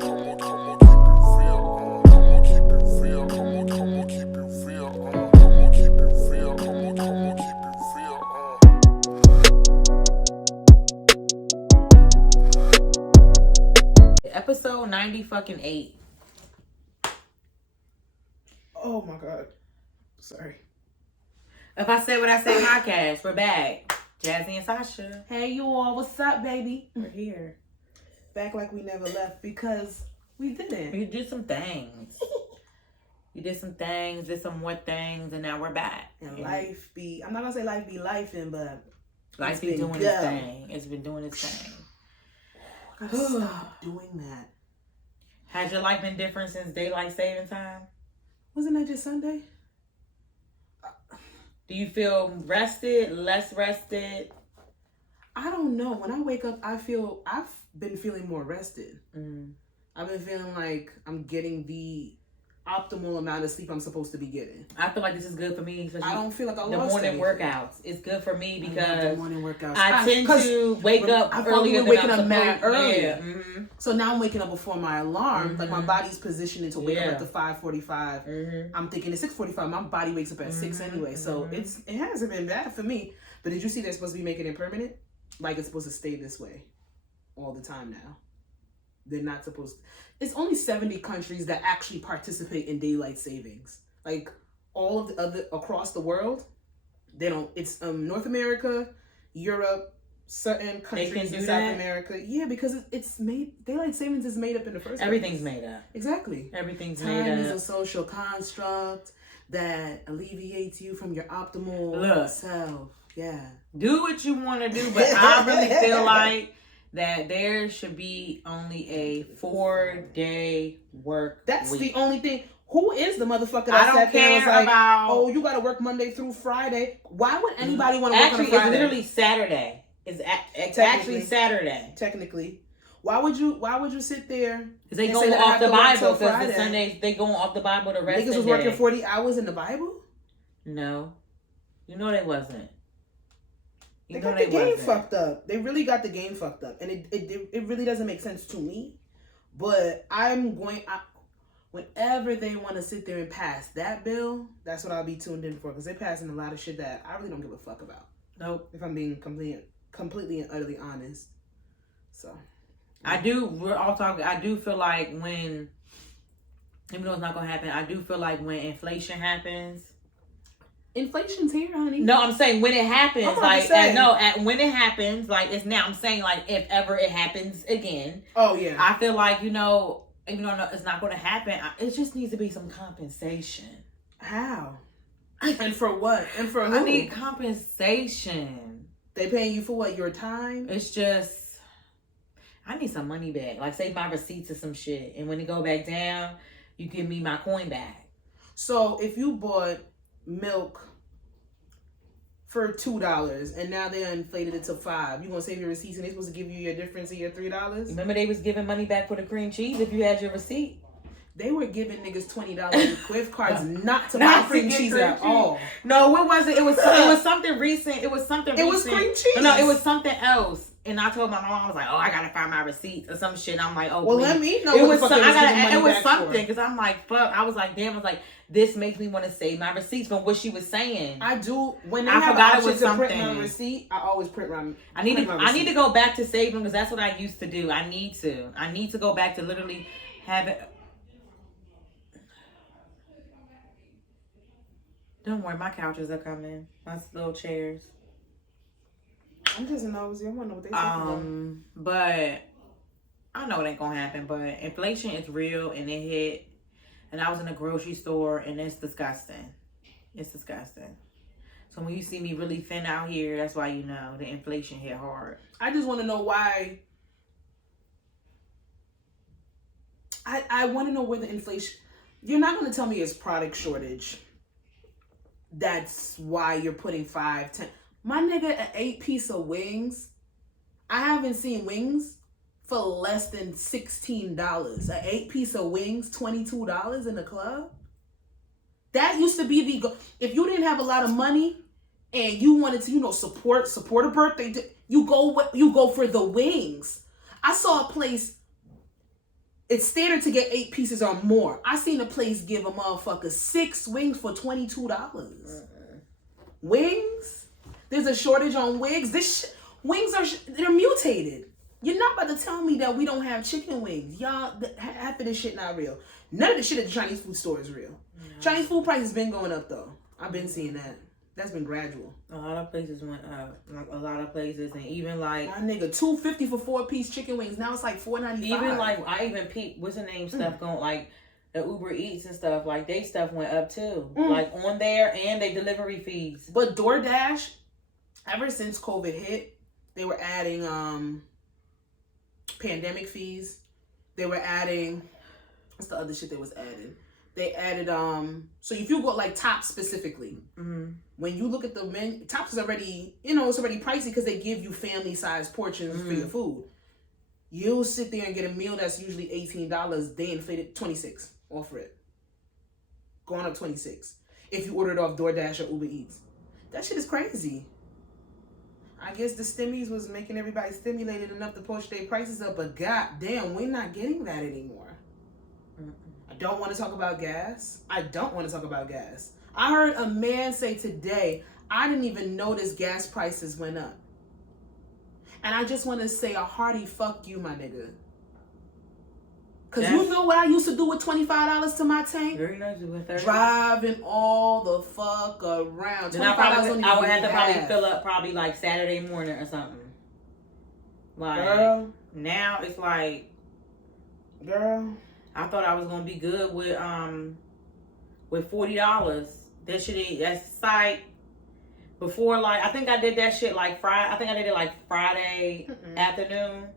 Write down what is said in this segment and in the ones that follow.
Episode 90 Oh my god. Sorry. If I say what I say podcast, we're back. Jazzy and Sasha. Hey you all, what's up, baby? We're here. Back like we never left because we didn't. We did some things. did some more things, and now we're back. And life be, I'm not gonna say life be lifing, but life be doing its thing. It's been doing its thing. I gotta stop doing that. Has your life been different since daylight saving time? Wasn't that just Sunday? Do you feel rested, less rested? I don't know. When I wake up, I've been feeling more rested. I've been feeling like I'm getting the optimal amount of sleep I'm supposed to be getting. I feel like this is good for me. I don't feel like I lost the morning anything. Workouts. It's good for me because the morning workouts. I tend to wake up earlier than waking I'm up mad supposed. earlier. Yeah. Mm-hmm. So now I'm waking up before my alarm. Like my body's positioning to wake up at the 5:45. I'm thinking it's 6:45. My body wakes up at 6 anyway. So it hasn't been bad for me. But did you see they're supposed to be making it permanent? Like it's supposed to stay this way all the time now. They're not supposed to. It's only 70 countries that actually participate in daylight savings. Like all of the other across the world, they don't. It's North America, Europe, certain countries in South America. Yeah, because it's made, daylight savings is made up in the first place. Everything's made up. Exactly. Everything's made up. Time is a social construct that alleviates you from your optimal self. Yeah. Do what you want to do, but I really feel like that there should be only a 4-day work That's week. The only thing. Who is the motherfucker that sat there and was like, oh, you got to work Monday through Friday? Why would anybody want to work on a Friday? It's literally Saturday. It's actually Saturday. Technically. Why would you sit there? Because they go off the Bible. Because the Sundays, they going off the Bible the rest of the day. Niggas was working 40 hours in the Bible? No. You know they wasn't. They got the game fucked up. They really got the game fucked up. And it really doesn't make sense to me. But whenever they want to sit there and pass that bill, that's what I'll be tuned in for. Because they're passing a lot of shit that I really don't give a fuck about. Nope. If I'm being completely and utterly honest. So. I do feel like when, even though it's not going to happen, I do feel like when inflation happens. Inflation's here, honey. No, I'm saying when it happens, when it happens, like it's now. I'm saying like if ever it happens again. Oh yeah. I feel like even though it's not going to happen, it just needs to be some compensation. How? And for what? And for who? I need compensation. They paying you for what? Your time? It's just I need some money back. Like save my receipts or some shit, and when it go back down, you give me my coin back. So if you bought milk for $2 and now they inflated it to $5, you gonna save your receipts and they supposed to give you your difference of your $3? Remember they was giving money back for the cream cheese if you had your receipt. They were giving niggas $20 gift cards not to buy cream cheese at all. No, what was it? It was something recent. It was something recent. It was cream cheese. No, it was something else. And I told my mom, I was like, oh, I gotta find my receipts or some shit. I'm like, oh, well, please. Let me know. It was something because I'm like, fuck. I was like, damn. I was like, this makes me want to save my receipts from what she was saying. I do. When they have an option to print my receipt, I always print my. I need to go back to saving because that's what I used to do. I need to go back to literally have it. Don't worry, my couches are coming. My little chairs. I'm just nosy. I want to know what they talking about. But I know it ain't gonna happen. But inflation is real, and it hit. And I was in a grocery store, and it's disgusting. It's disgusting. So when you see me really thin out here, that's why you know the inflation hit hard. I just want to know why. I want to know where the inflation. You're not going to tell me it's product shortage. That's why you're putting 5, 10. My nigga, an 8-piece of wings. I haven't seen wings for less than $16. An 8-piece of wings, $22 in the club. That used to be if you didn't have a lot of money and you wanted to, support a birthday, you go for the wings. I saw a place it's standard to get 8 pieces or more. I seen a place give a motherfucker 6 wings for $22. Wings? There's a shortage on wigs. Wings they're mutated. You're not about to tell me that we don't have chicken wings. Y'all, half of this shit not real. None of the shit at the Chinese food store is real. No. Chinese food prices been going up though. I've been seeing that. That's been gradual. A lot of places went up. Like a lot of places, and even like my nigga, $2.50 for 4-piece chicken wings. Now it's like $4.95. Even like I even peeped what's the name stuff going like the Uber Eats and stuff like they stuff went up too. Like on there and they delivery fees. But DoorDash, ever since COVID hit, they were adding pandemic fees. They were adding what's the other shit they was adding? They added so if you go like Tops specifically, when you look at the menu, Tops is already, it's already pricey because they give you family size portions for your food. You'll sit there and get a meal that's usually $18. They inflated $26 off it. Going up $26 if you order it off DoorDash or Uber Eats. That shit is crazy. I guess the stimmies was making everybody stimulated enough to push their prices up, but goddamn, we're not getting that anymore. I don't want to talk about gas. I heard a man say today, I didn't even notice gas prices went up. And I just want to say a hearty fuck you, my nigga. Because you know what I used to do with $25 to my tank? Very nice. Driving all the fuck around. Then I would have to probably fill up probably like Saturday morning or something. Like, girl. Now it's like, girl, I thought I was gonna be good with $40. That shit ain't, that's like before, like I think I did that shit like Friday. I think I did it like Friday afternoon.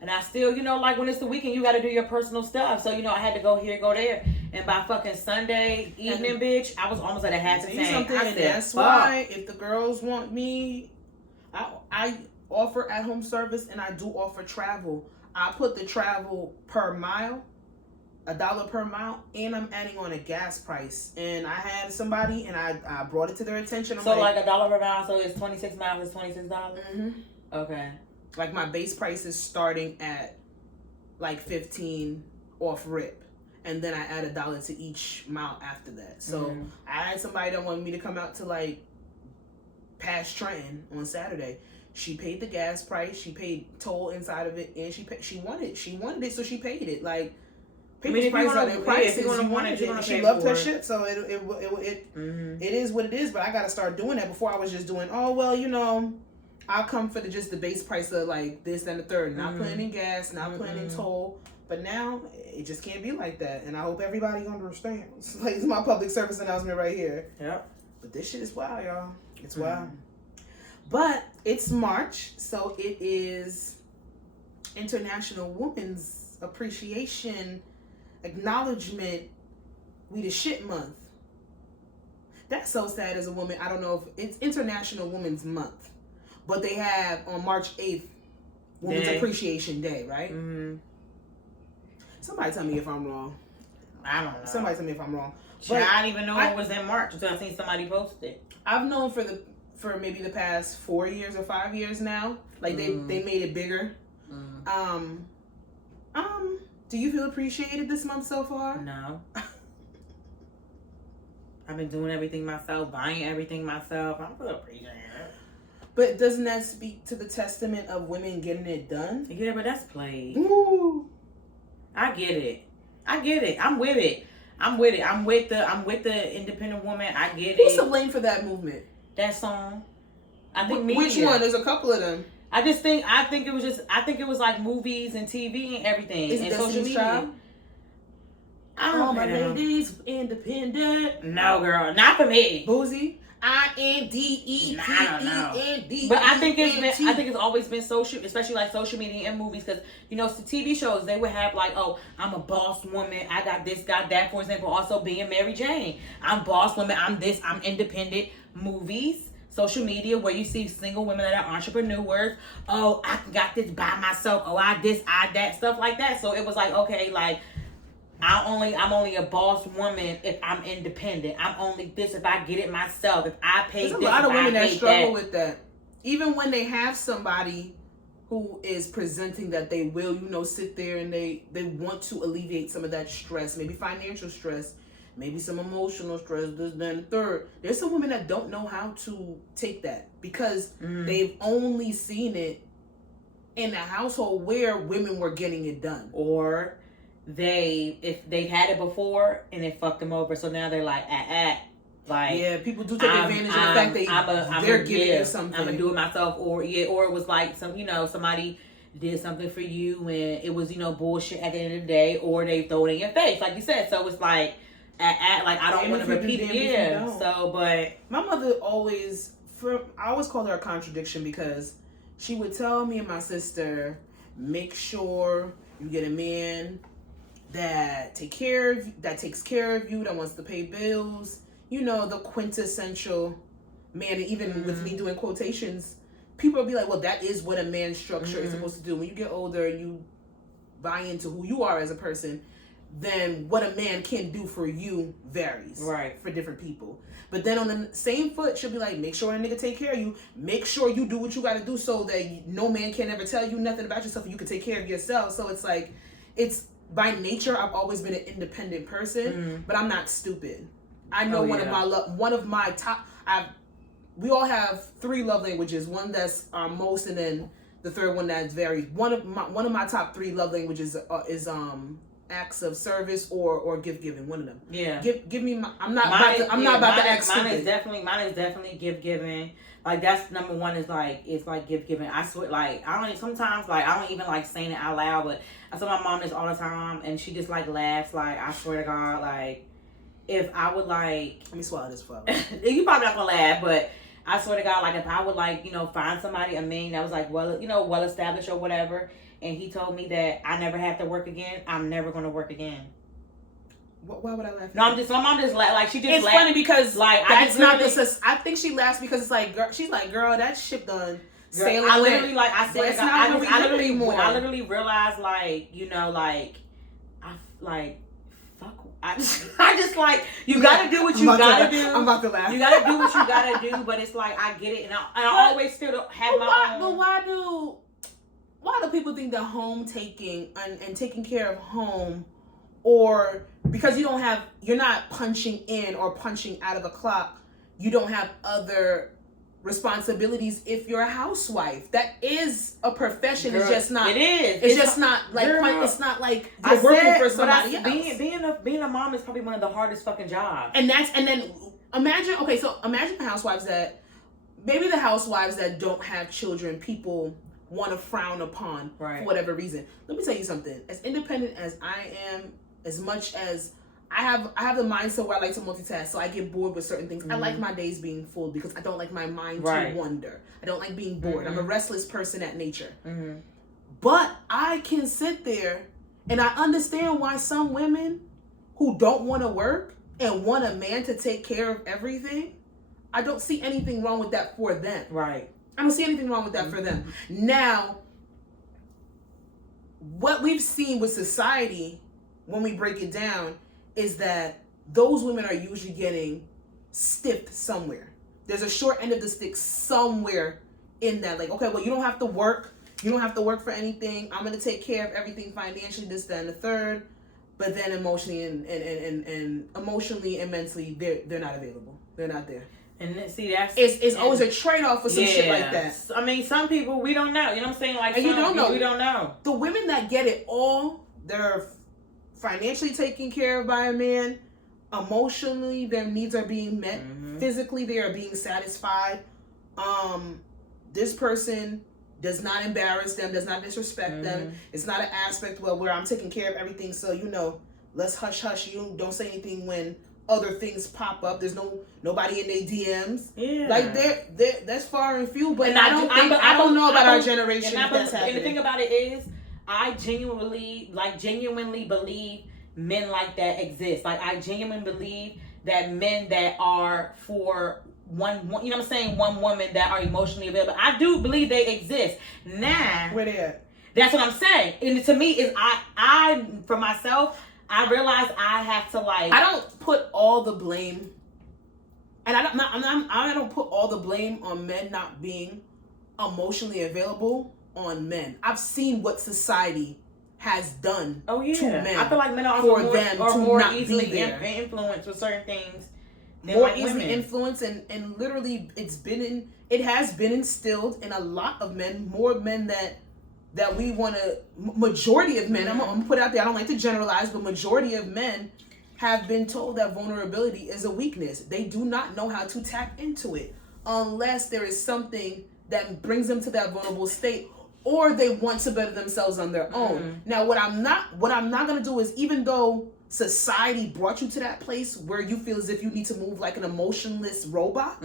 And I still, like when it's the weekend, you got to do your personal stuff. So, I had to go here, go there. And by fucking Sunday evening, bitch, I was almost at a half a tank. That's why if the girls want me, I offer at-home service and I do offer travel. I put the travel per mile, $1 per mile, and I'm adding on a gas price. And I had somebody and I brought it to their attention. So like $1 per mile, so it's 26 miles, it's $26? Mm-hmm. Okay. Like my base price is starting at like 15 off rip. And then I add $1 to each mile after that. So I had somebody that wanted me to come out to like past Trenton on Saturday. She paid the gas price. She paid toll inside of it. And she wanted it. So she paid it. Like, people's prices are their prices. You wanted it. And she loved her shit. So it is what it is. But I got to start doing that. Before I was just doing, I'll come for just the base price of like this and the third. Not putting in gas, not putting in toll. But now it just can't be like that. And I hope everybody understands. Like, it's my public service announcement right here. Yep. But this shit is wild, y'all. It's wild. But it's March, so it is International Women's Appreciation Acknowledgement We the Shit Month. That's so sad as a woman. I don't know if it's International Women's Month. But they have on March 8th, Women's Appreciation Day, right? Mm-hmm. Somebody tell me if I'm wrong. I don't know. Somebody tell me if I'm wrong. But I didn't even know it was in March until I seen somebody post it. I've known for maybe the past 4 years or 5 years now. Like they made it bigger. Do you feel appreciated this month so far? No. I've been doing everything myself, buying everything myself. I don't feel appreciated. But doesn't that speak to the testament of women getting it done? Yeah, but that's played. Ooh. I get it. I'm with it. I'm with the independent woman. I get it. Who's to blame for that movement? That song. I think media. Which one? There's a couple of them. I think it was like movies and TV and everything. Is it and social media. All my ladies independent. No, girl, not for me. Boozy. I.n.d.e.p.e.n.d.e.n.t. But I think it's always been social, especially like social media and movies, because the TV shows, they would have like, oh, I'm a boss woman, I got this, got that. For example, also being Mary Jane, I'm boss woman, I'm this, I'm independent. Movies, social media, where you see single women that are entrepreneurs. Oh, I got this by myself. Oh, I this, I that, stuff like that. So it was like, okay, like, I'm only a boss woman if I'm independent. I'm only this if I get it myself. If I pay this, there's a lot of women that struggle with that. Even when they have somebody who is presenting that they will, sit there and they want to alleviate some of that stress, maybe financial stress, maybe some emotional stress, this, that, and the third. There's some women that don't know how to take that because they've only seen it in a household where women were getting it done. Or if they've had it before and it fucked them over, so now they're like, like, yeah, people do take advantage of the fact they're giving you something. I'm gonna do it myself, or it was like somebody did something for you and it was bullshit at the end of the day, or they throw it in your face, like you said. So it's like, like I don't want to repeat it. Yeah. So, but my mother always, I always call her a contradiction because she would tell me and my sister, make sure you get a man that takes care of you, that wants to pay bills. The quintessential man. And even with me doing quotations, people will be like, well, that is what a man's structure is supposed to do. When you get older and you buy into who you are as a person, then what a man can do for you varies for different people. But then on the same foot, she'll be like, make sure a nigga take care of you. Make sure you do what you got to do so that no man can ever tell you nothing about yourself and you can take care of yourself. So it's like, it's by nature, I've always been an independent person, but I'm not stupid. I know one of my top, we all have 3 love languages. One that's our most, and then the third one that's varies. One of my top 3 love languages is acts of service or gift giving. One of them. Yeah. Give me my. I'm not about to act stupid. Mine is definitely gift giving. Like that's number one. Is like it's like gift giving. I swear, like I don't sometimes like I don't even like saying it out loud, but I tell my mom this all the time, and she just like laughs. Like I swear to God, like if I would like, let me swallow this for you probably not gonna laugh, but I swear to God, like if I would like find somebody, a man that was like well established or whatever, and he told me that I never have to work again, I'm never gonna work again. Why would I laugh? No, my mom just like she just. It's laughed. Funny because like that's not the. I think she laughs because it's like she's like, girl, that ship done. Girl, I literally like I said I literally realized like I just like you gotta do what you gotta do. I'm about to laugh. You gotta do what you gotta do, but it's like I get it, and I always still have my own. But why do people think that home taking and taking care of home, or because you're not punching in or punching out of a clock, you don't have other responsibilities if you're a housewife? That is a profession. Girl, it's just not. It is. It's just not like it's not like you're working for somebody else. Being a mom is probably one of the hardest fucking jobs. And then imagine the housewives that maybe the housewives that don't have children, people want to frown upon for whatever reason. Let me tell you something. As independent as I am, as much as I have the mindset where I like to multitask, so I get bored with certain things. I like my days being full because I don't like my mind to wander. I don't like being bored. I'm a restless person at nature. But I can sit there and I understand why some women who don't want to work and want a man to take care of everything, I don't see anything wrong with that for them. Right. I don't see anything wrong with that for them. Now, what we've seen with society, when we break it down, is that those women are usually getting stiffed somewhere. There's a short end of the stick somewhere in that. Like, okay, well, you don't have to work. You don't have to work for anything. I'm going to take care of everything financially, this, that, and the third. But then emotionally and emotionally and mentally, they're not available. They're not there. And see, that's it's always a trade-off for some shit like that. I mean, some people we don't know. You know what I'm saying? Like, and you don't know. We don't know. The women that get it all, they're financially taken care of by a man. Emotionally, their needs are being met. Physically, they are being satisfied. This person does not embarrass them, does not disrespect them. It's not an aspect where I'm taking care of everything, so let's hush. You don't say anything when other things pop up. There's nobody in their DMs. Yeah, like that's far and few. But I don't know about our generation. That's happening. And the thing about it is, I genuinely believe men like that exist. Like I genuinely believe that men that are for one, you know what I'm saying, one woman that are emotionally available. I do believe they exist. Now, where they at? That's what I'm saying. And to me, is I for myself, I realize I have to like. I don't put all the blame, and I don't put all the blame on men not being emotionally available. on men. I've seen what society has done to men. I feel like men are more easily influenced with certain things. More easily influenced, and literally it has been instilled in a lot of men, more men that we want to, majority of men, I'm gonna put it out there, I don't like to generalize, but majority of men have been told that vulnerability is a weakness. They do not know how to tap into it unless there is something that brings them to that vulnerable state, or they want to better themselves on their own. Now, what I'm not gonna do is, even though society brought you to that place where you feel as if you need to move like an emotionless robot,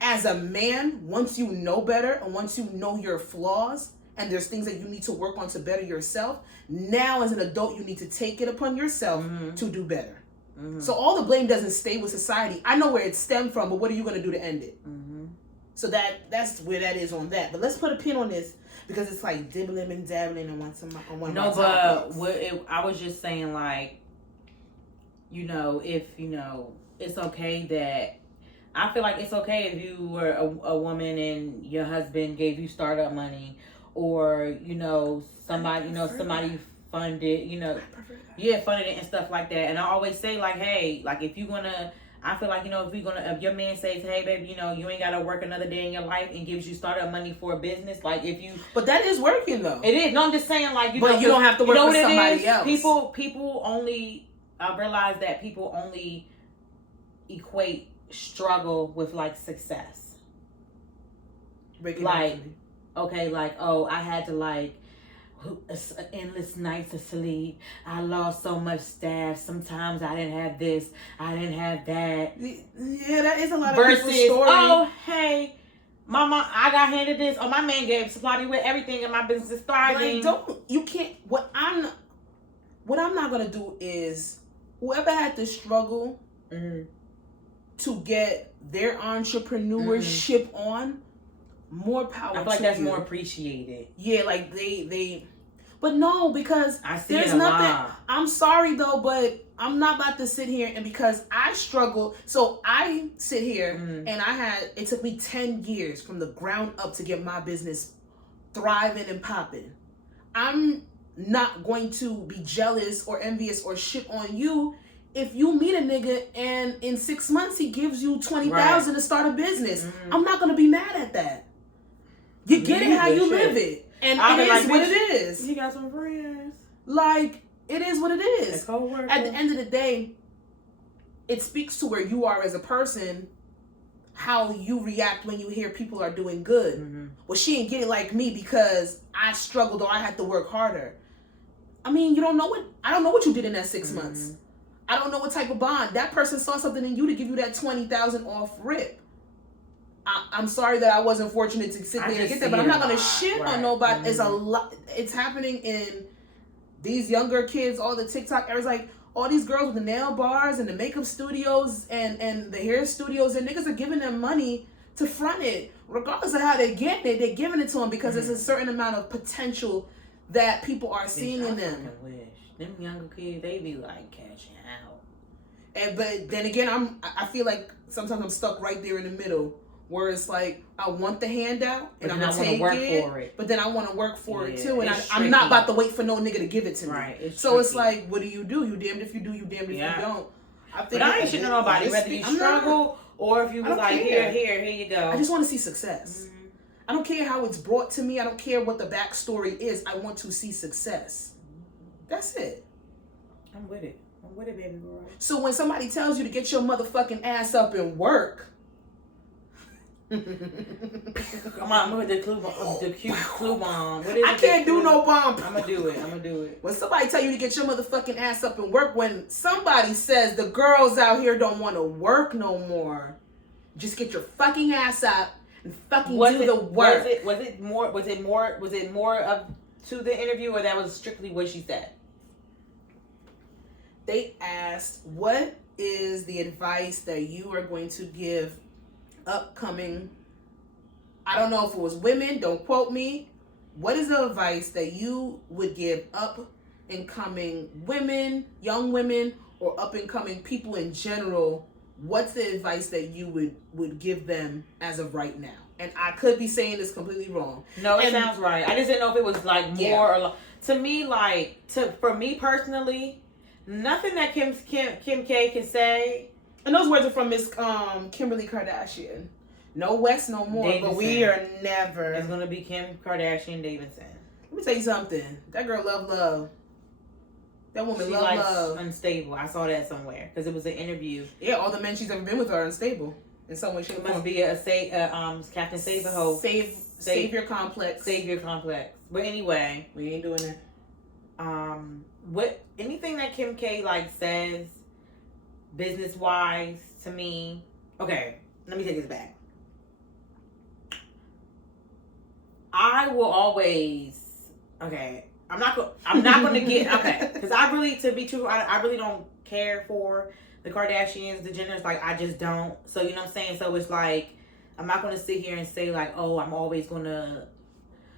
as a man, once you know better and once you know your flaws and there's things that you need to work on to better yourself, now as an adult you need to take it upon yourself to do better. So all the blame doesn't stay with society. I know where it stemmed from, but what are you going to do to end it? So that's where that is on that. But let's put a pin on this, because it's like dibbling and dabbling on one of my topics. I was just saying, like, if it's okay that, I feel like it's okay if you were a woman and your husband gave you startup money, or somebody funded funded it and stuff like that. And I always say, like, hey, like, if you're gonna, I feel like, if your man says, hey baby, you ain't gotta work another day in your life, and gives you startup money for a business, like, if you, but that is working though. It is. No, I'm just saying, like, you don't have to work for somebody else. People only, I realize that people only equate struggle with, like, success. Okay, like, oh, I had to, like, endless nights of sleep. I lost so much staff. Sometimes I didn't have this. I didn't have that. Yeah, that is a lot of versus, people's story. Oh, hey, mama, I got handed this. Oh, my man supplied me with everything, and my business is thriving. What I'm not gonna do is, whoever had to struggle to get their entrepreneurship on, more power to you. I feel like that's more appreciated. Yeah, like but no, because there's nothing. I'm sorry though, but I'm not about to sit here and, because I struggle, so I sit here and it took me 10 years from the ground up to get my business thriving and popping. I'm not going to be jealous or envious or shit on you if you meet a nigga and in 6 months he gives you $20,000 to start a business. I'm not gonna be mad at that. You get it how you live it. And it is what it is. You got some friends. Like, it is what it is. At the end of the day, it speaks to where you are as a person, how you react when you hear people are doing good. Well, she ain't get it like me because I struggled or I had to work harder. I mean, I don't know what you did in that 6 months. I don't know what type of bond. That person saw something in you to give you that $20,000 off rip. I'm sorry that I wasn't fortunate to sit there and get that, but I'm not going to shit on nobody. It's a lot. It's happening in these younger kids, all the TikTok eras, like all these girls with the nail bars and the makeup studios and the hair studios, and niggas are giving them money to front it. Regardless of how they're getting it, they're giving it to them because there's a certain amount of potential that people are seeing in them. Them younger kids, they be like cashing out. But then again, I feel like sometimes I'm stuck right there in the middle, where it's like, I want the handout and I'm gonna take it, but then I want to work for it too, and I'm not about to wait for no nigga to give it to me. It's like, what do? You damned if you do, you damned if you don't. But I ain't shitting on nobody, whether you struggle or if you was like, here you go. I just want to see success. I don't care how it's brought to me. I don't care what the backstory is. I want to see success. That's it. I'm with it, baby girl. So when somebody tells you to get your motherfucking ass up and work, come on, with the clue bomb. The cute clue bomb. What is I can't do no bomb. I'm gonna do it. When somebody tell you to get your motherfucking ass up and work, when somebody says the girls out here don't want to work no more, just get your fucking ass up and fucking do the work. Was it more of to the interview, or that was strictly what she said? They asked, what is the advice that you are going to give upcoming, I don't know if it was women, don't quote me. What is the advice that you would give up and coming women, young women, or up and coming people in general? What's the advice that you would give them as of right now? and I could be saying this completely wrong. No, it sounds right. I just didn't know if it was like more or to me, like for me personally, nothing that Kim K can say. And those words are from Miss Kimberly Kardashian. No West, no more. Davidson. But we are never. It's gonna be Kim Kardashian Davidson. Let me tell you something. That girl love. That woman love. Unstable. I saw that somewhere because it was an interview. Yeah, all the men she's ever been with are unstable in some way, shape, or form. Must be Captain Save-A-Ho. Savior complex. Savior complex. But anyway, we ain't doing it. What anything that Kim K like says, business wise, to me. Okay, let me take this back. I will always. Okay. I'm not going to get, okay, because I really, to be true, I really don't care for the Kardashians, the Jenners, like, I just don't, so, you know what I'm saying, so it's like, I'm not going to sit here and say, like, oh, I'm always going to,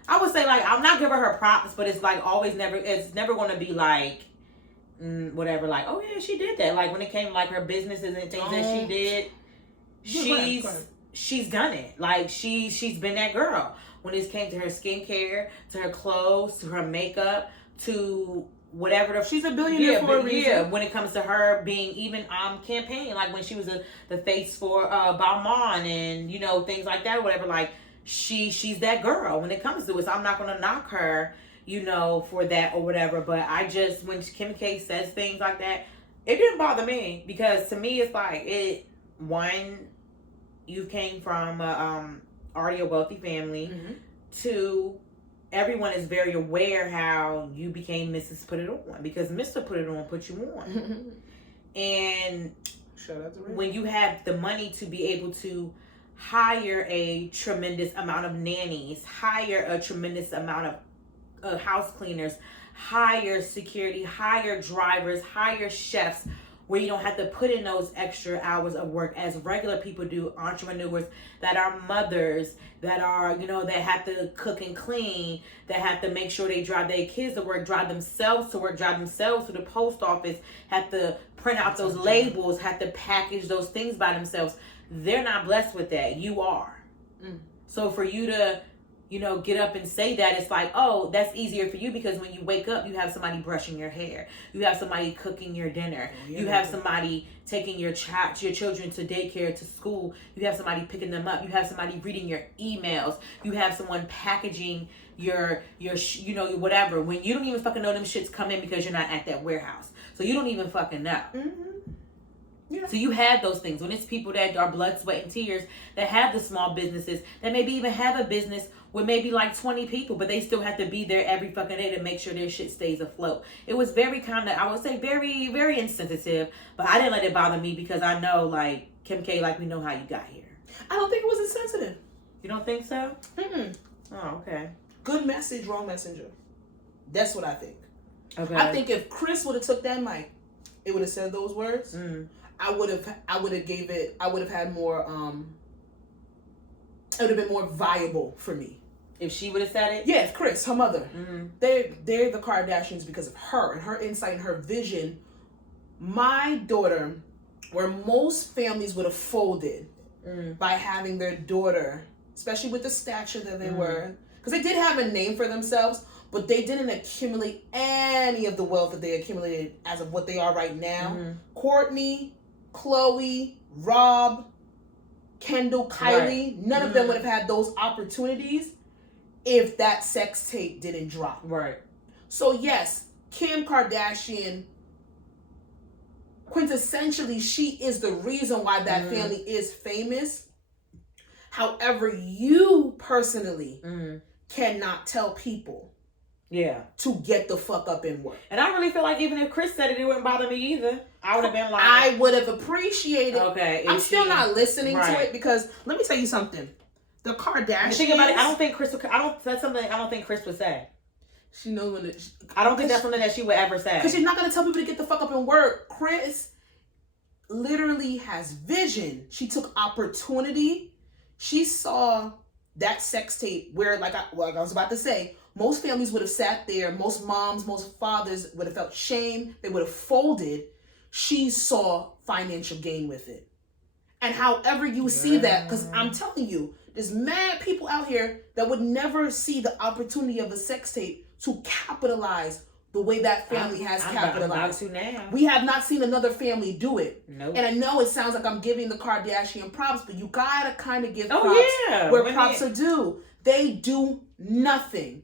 I would say, like, I'm not giving her props, but it's, like, it's never going to be, like, whatever, like, oh, yeah, she did that, like, when it came to, like, her businesses and things that she did, she's done it, like, she's been that girl. When it came to her skincare, to her clothes, to her makeup, to whatever. She's a billionaire for a reason. Yeah, when it comes to her being even campaign, like when she was the face for Balmain and, you know, things like that, whatever. Like, she's that girl when it comes to it. So I'm not going to knock her, you know, for that or whatever. But I just, when Kim K says things like that, it didn't bother me. Because to me, it's like, you came from already a wealthy family, to everyone is very aware how you became Mrs. Put It On, because Mr. Put It On put you on. And shout out to Ray. When you have the money to be able to hire a tremendous amount of nannies, hire a tremendous amount of house cleaners, hire security, hire drivers, hire chefs, where you don't have to put in those extra hours of work as regular people do, entrepreneurs that are mothers, that are, you know, that have to cook and clean, that have to make sure they drive their kids to work, drive themselves to work, drive themselves to the post office, have to print out those labels, have to package those things by themselves. They're not blessed with that. You are. So for you to, you know, get up and say that, it's like, oh, that's easier for you because when you wake up, you have somebody brushing your hair. You have somebody cooking your dinner. You have somebody taking your children to daycare, to school. You have somebody picking them up. You have somebody reading your emails. You have someone packaging your you know, whatever. When you don't even fucking know them shits come in because you're not at that warehouse. So you don't even fucking know. Yeah. So you have those things. When it's people that are blood, sweat, and tears, that have the small businesses, that maybe even have a business with maybe like 20 people, but they still have to be there every fucking day to make sure their shit stays afloat. It was very kind of, I would say, very, very insensitive, but I didn't let it bother me because I know, like, Kim K, like, we know how you got here. I don't think it was insensitive. You don't think so? Oh, okay. Good message, wrong messenger. That's what I think. Okay. I think if Chris would have took that mic, it would have said those words. I would have had more, it would have been more viable for me. If she would have said it? Yeah, Chris, her mother. They're the Kardashians because of her and her insight and her vision. My daughter, where most families would have folded by having their daughter, especially with the stature that they were, because they did have a name for themselves, but they didn't accumulate any of the wealth that they accumulated as of what they are right now. Courtney, Khloe, Rob, Kendall, Kylie, none of them would have had those opportunities if that sex tape didn't drop. Right. So yes, Kim Kardashian, quintessentially, she is the reason why that family is famous. However, you personally cannot tell people to get the fuck up and work. And I really feel like even if Chris said it, it wouldn't bother me either. I would have been like, I would have appreciated. Okay, I'm still not listening to it because let me tell you something. The Kardashians. Think about it. I don't think Chris. That's something I don't think Chris would say. She knows when. I don't think that's something that she would ever say. Because she's not gonna tell people to get the fuck up and work. Chris literally has vision. She took opportunity. She saw that sex tape where, like I was about to say, most families would have sat there. Most moms, most fathers would have felt shame. They would have folded. She saw financial gain with it. And however you see that, because I'm telling you, There's mad people out here that would never see the opportunity of a sex tape to capitalize the way that family has capitalized. We have not seen another family do it. Nope. And I know it sounds like I'm giving the Kardashian props, but you gotta kind of give props where props are due. They do nothing.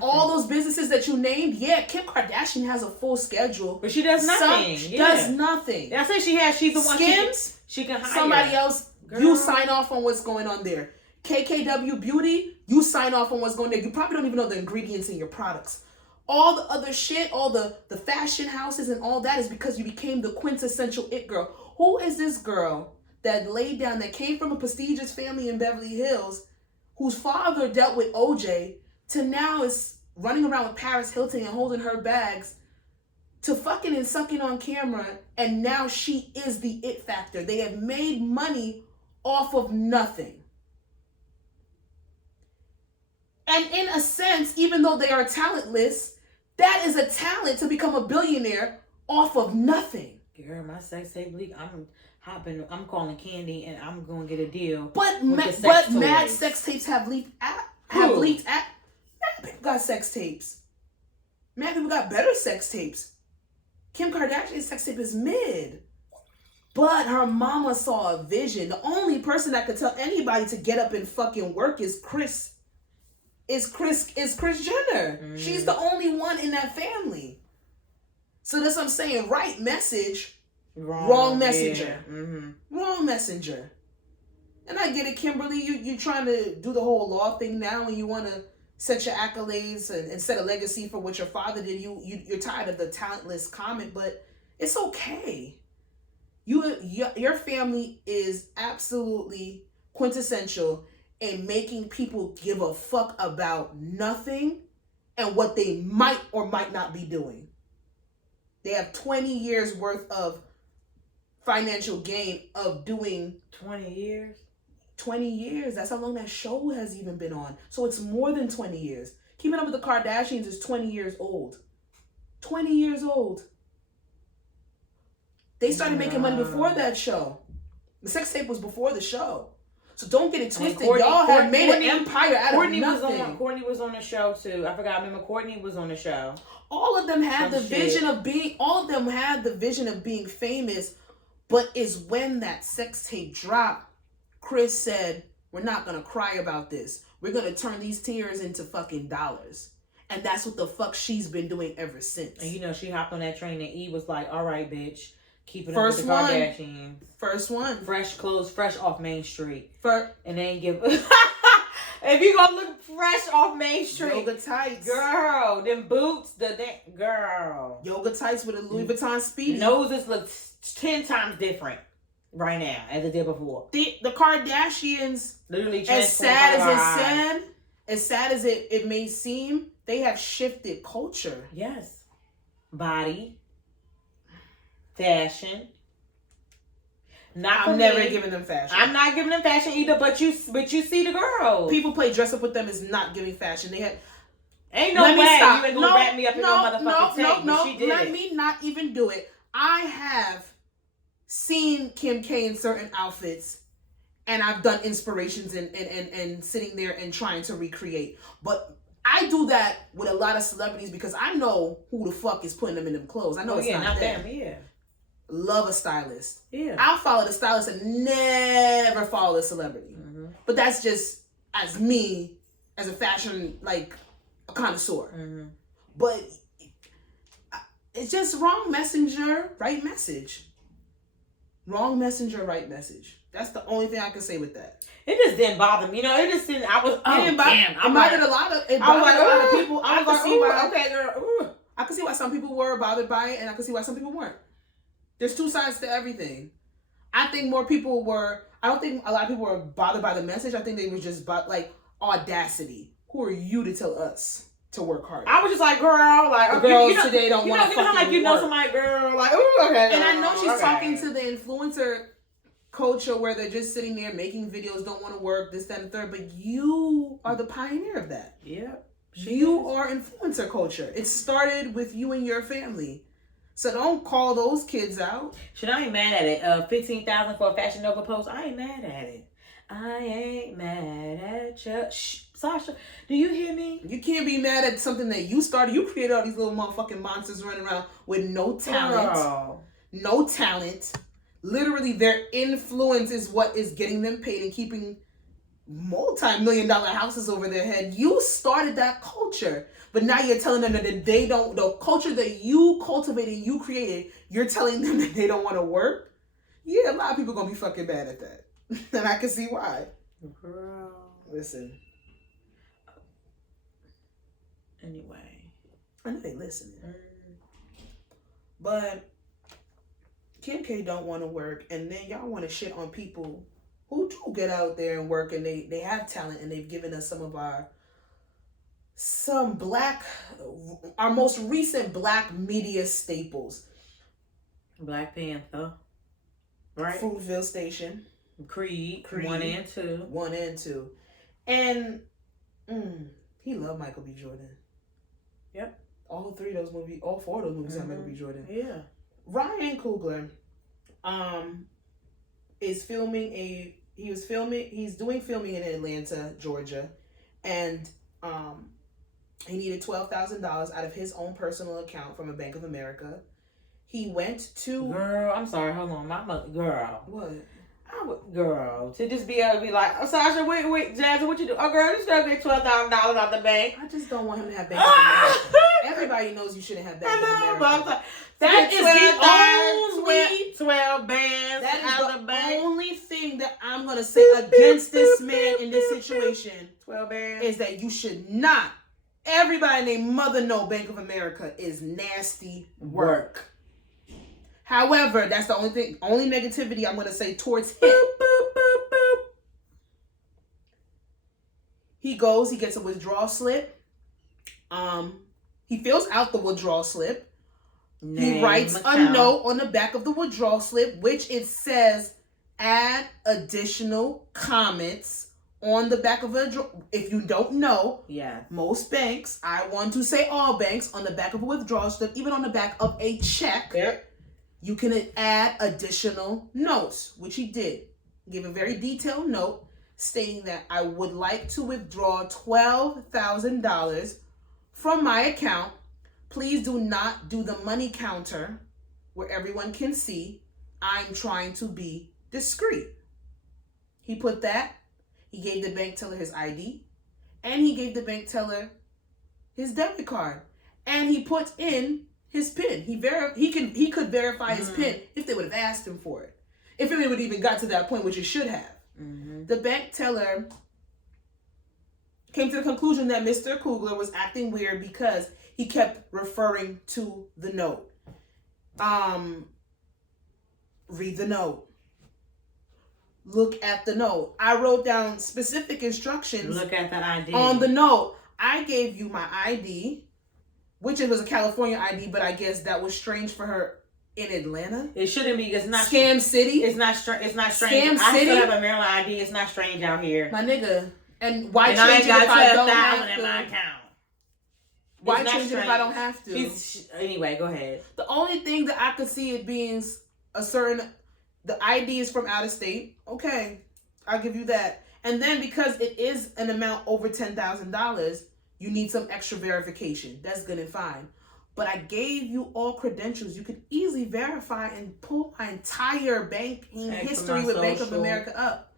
All those businesses that you named, Kim Kardashian has a full schedule, but she does nothing. Does nothing. I say she's the one. Skims, she can hire somebody else. Girl. You sign off on what's going on there. KKW Beauty, you sign off on what's going there. You probably don't even know the ingredients in your products. All the other shit, all the fashion houses and all that is because you became the quintessential it girl. Who is this girl that laid down, that came from a prestigious family in Beverly Hills, whose father dealt with OJ, to now is running around with Paris Hilton and holding her bags, to fucking and sucking on camera, and now she is the it factor. They have made money off of nothing. And in a sense, even though they are talentless, that is a talent to become a billionaire off of nothing. Girl, my sex tape leak, I'm calling Candy and I'm going to get a deal. But mad sex tapes have leaked at. Mad people got sex tapes. Mad people got better sex tapes. Kim Kardashian's sex tape is mid. But her mama saw a vision. The only person that could tell anybody to get up and fucking work is Kris Jenner. She's the only one in that family. So that's what I'm saying. Right message, wrong messenger. Wrong messenger. And I get it, Kimberly. You trying to do the whole law thing now, and you want to set your accolades and set a legacy for what your father did. You're tired of the talentless comment, but it's okay. Your family is absolutely quintessential in making people give a fuck about nothing and what they might or might not be doing. They have 20 years worth of financial gain of doing 20 years. 20 years. That's how long that show has even been on. So it's more than 20 years. Keeping Up with the Kardashians is 20 years old. 20 years old. They started making money before that show. The sex tape was before the show. So don't get it twisted. Y'all have made an empire out of nothing. Courtney was on the show too. I remember Courtney was on the show. All of them had vision of being, all of them had the vision of being famous, but it's when that sex tape dropped, Kris said, we're not going to cry about this. We're going to turn these tears into fucking dollars. And that's what the fuck she's been doing ever since. And she hopped on that train and E was like, all right, bitch. Keeping up with the Kardashians. First one. Fresh clothes, fresh off Main Street. And they ain't give... If you gonna look fresh off Main Street. Yoga tights. Girl, them boots, girl. Yoga tights with a Louis Vuitton Speedy. Noses look 10 times different right now as it did before. The Kardashians, literally as sad as it may seem, they have shifted culture. Yes. Body. Fashion. I'm never giving them fashion. I'm not giving them fashion either, but you see the girls. People play dress up with them is not giving fashion. They had ain't no way you ain't gonna wrap me up in no motherfucking tank. No, she did let me not even do it. I have seen Kim K in certain outfits, and I've done inspirations and sitting there and trying to recreate. But I do that with a lot of celebrities because I know who the fuck is putting them in them clothes. I know it's not them. Yeah. Love a stylist. Yeah. I'll follow the stylist and never follow a celebrity. Mm-hmm. But that's just as me, as a fashion, like, a connoisseur. Mm-hmm. But it's just wrong messenger, right message. Wrong messenger, right message. That's the only thing I can say with that. It just didn't bother me. It just didn't. I was. It bothered a lot of people. I could see why some people were bothered by it, and I could see why some people weren't. There's two sides to everything. I think more people were. I don't think a lot of people were bothered by the message. I think they were just like audacity. Who are you to tell us to work hard? I was just like, girl, like the girls today don't want to fucking work. Somebody, girl, like, ooh, okay. And I know she's talking to the influencer culture where they're just sitting there making videos, don't want to work, this, that, and the third. But you are the pioneer of that. Yeah. You are influencer culture. It started with you and your family. So don't call those kids out. Shit, I ain't mad at it. $15,000 for a Fashion Nova post. I ain't mad at it. I ain't mad at you. Shh, Sasha, do you hear me? You can't be mad at something that you started. You created all these little motherfucking monsters running around with no talent. Girl. No talent. Literally, their influence is what is getting them paid and keeping multi-million-dollar houses over their head. You started that culture. But now you're telling them that they don't, the culture that you cultivated, you created, you're telling them that they don't want to work? Yeah, a lot of people going to be fucking bad at that. And I can see why. Girl. Listen. Anyway. I know they listening. But Kim K don't want to work, and then y'all want to shit on people who do get out there and work, and they have talent, and they've given us our most recent black media staples. Black Panther. Right? Fruitville Station. Creed 1 and 2. 1 and 2. And he loved Michael B. Jordan. Yep. All 4 of those movies have Michael B. Jordan. Yeah. Ryan Coogler is he's doing filming in Atlanta, Georgia, and he needed $12,000 out of his own personal account from a Bank of America. He went to... Girl, I'm sorry, hold on. Girl. What? Girl, to just be able to be like, oh, Sasha, wait, Jazzy, what you do? Oh, girl, you still get $12,000 out the bank. I just don't want him to have Bank of America. Everybody knows you shouldn't have Bank of America. But I'm like, that is the only 12 bands out the bank. Only thing that I'm going to say against this man in this situation 12 bands is that you should not. Everybody named Mother know Bank of America is nasty work. However, that's the only negativity I'm going to say towards him. Boop, boop, boop, boop. He goes, he gets a withdrawal slip. He fills out the withdrawal slip. He writes a note on the back of the withdrawal slip, which it says, add additional comments on the back of a, if you don't know, most banks, I want to say all banks, on the back of a withdrawal slip, even on the back of a check, you can add additional notes, which he did. Give a very detailed note stating that I would like to withdraw $12,000 from my account. Please do not do the money counter where everyone can see. I'm trying to be discreet. He put that. He gave the bank teller his ID, and he gave the bank teller his debit card, and he put in his PIN. He could verify his PIN if they would have asked him for it. If it would even got to that point, which it should have. The bank teller came to the conclusion that Mr. Coogler was acting weird because he kept referring to the note. Read the note. Look at the note. I wrote down specific instructions. Look at the ID. On the note. I gave you my ID, which it was a California ID, but I guess that was strange for her in Atlanta. It shouldn't be. It's not Scam City. It's not strange. Scam I City. still have a Maryland ID. It's not strange out here. My nigga. And why and change it if I don't have to? In my account. Why change it if I don't have to? Anyway, go ahead. The only thing that I could see it being a certain... The ID is from out of state. Okay, I'll give you that. And then because it is an amount over $10,000, you need some extra verification. That's good and fine. But I gave you all credentials. You could easily verify and pull my entire banking history with Bank of America up.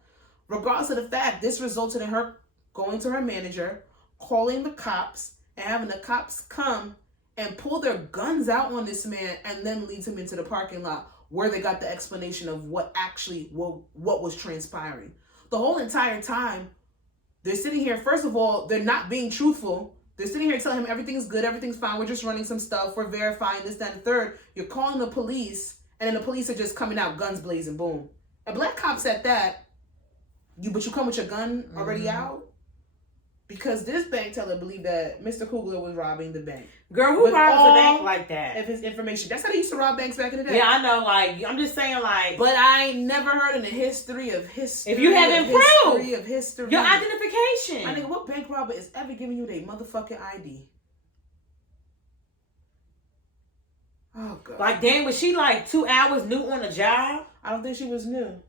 Regardless of the fact, this resulted in her going to her manager, calling the cops, and having the cops come and pull their guns out on this man and then leads him into the parking lot, where they got the explanation of what was transpiring. The whole entire time, they're sitting here, first of all, they're not being truthful. They're sitting here telling him everything's good, everything's fine, we're just running some stuff, we're verifying this, that, and the third. You're calling the police, and then the police are just coming out, guns blazing, boom. And black cops at that, but you come with your gun already out? Because this bank teller believed that Mr. Coogler was robbing the bank. Girl, who robs a bank like that? Of his information. That's how they used to rob banks back in the day. Yeah, I know. Like, I'm just saying, like. But I ain't never heard in the history of history. If you haven't proved your identification. I think what bank robber is ever giving you their motherfucking ID? Oh, God. Like, damn, was she like 2 hours new on the job? I don't think she was new.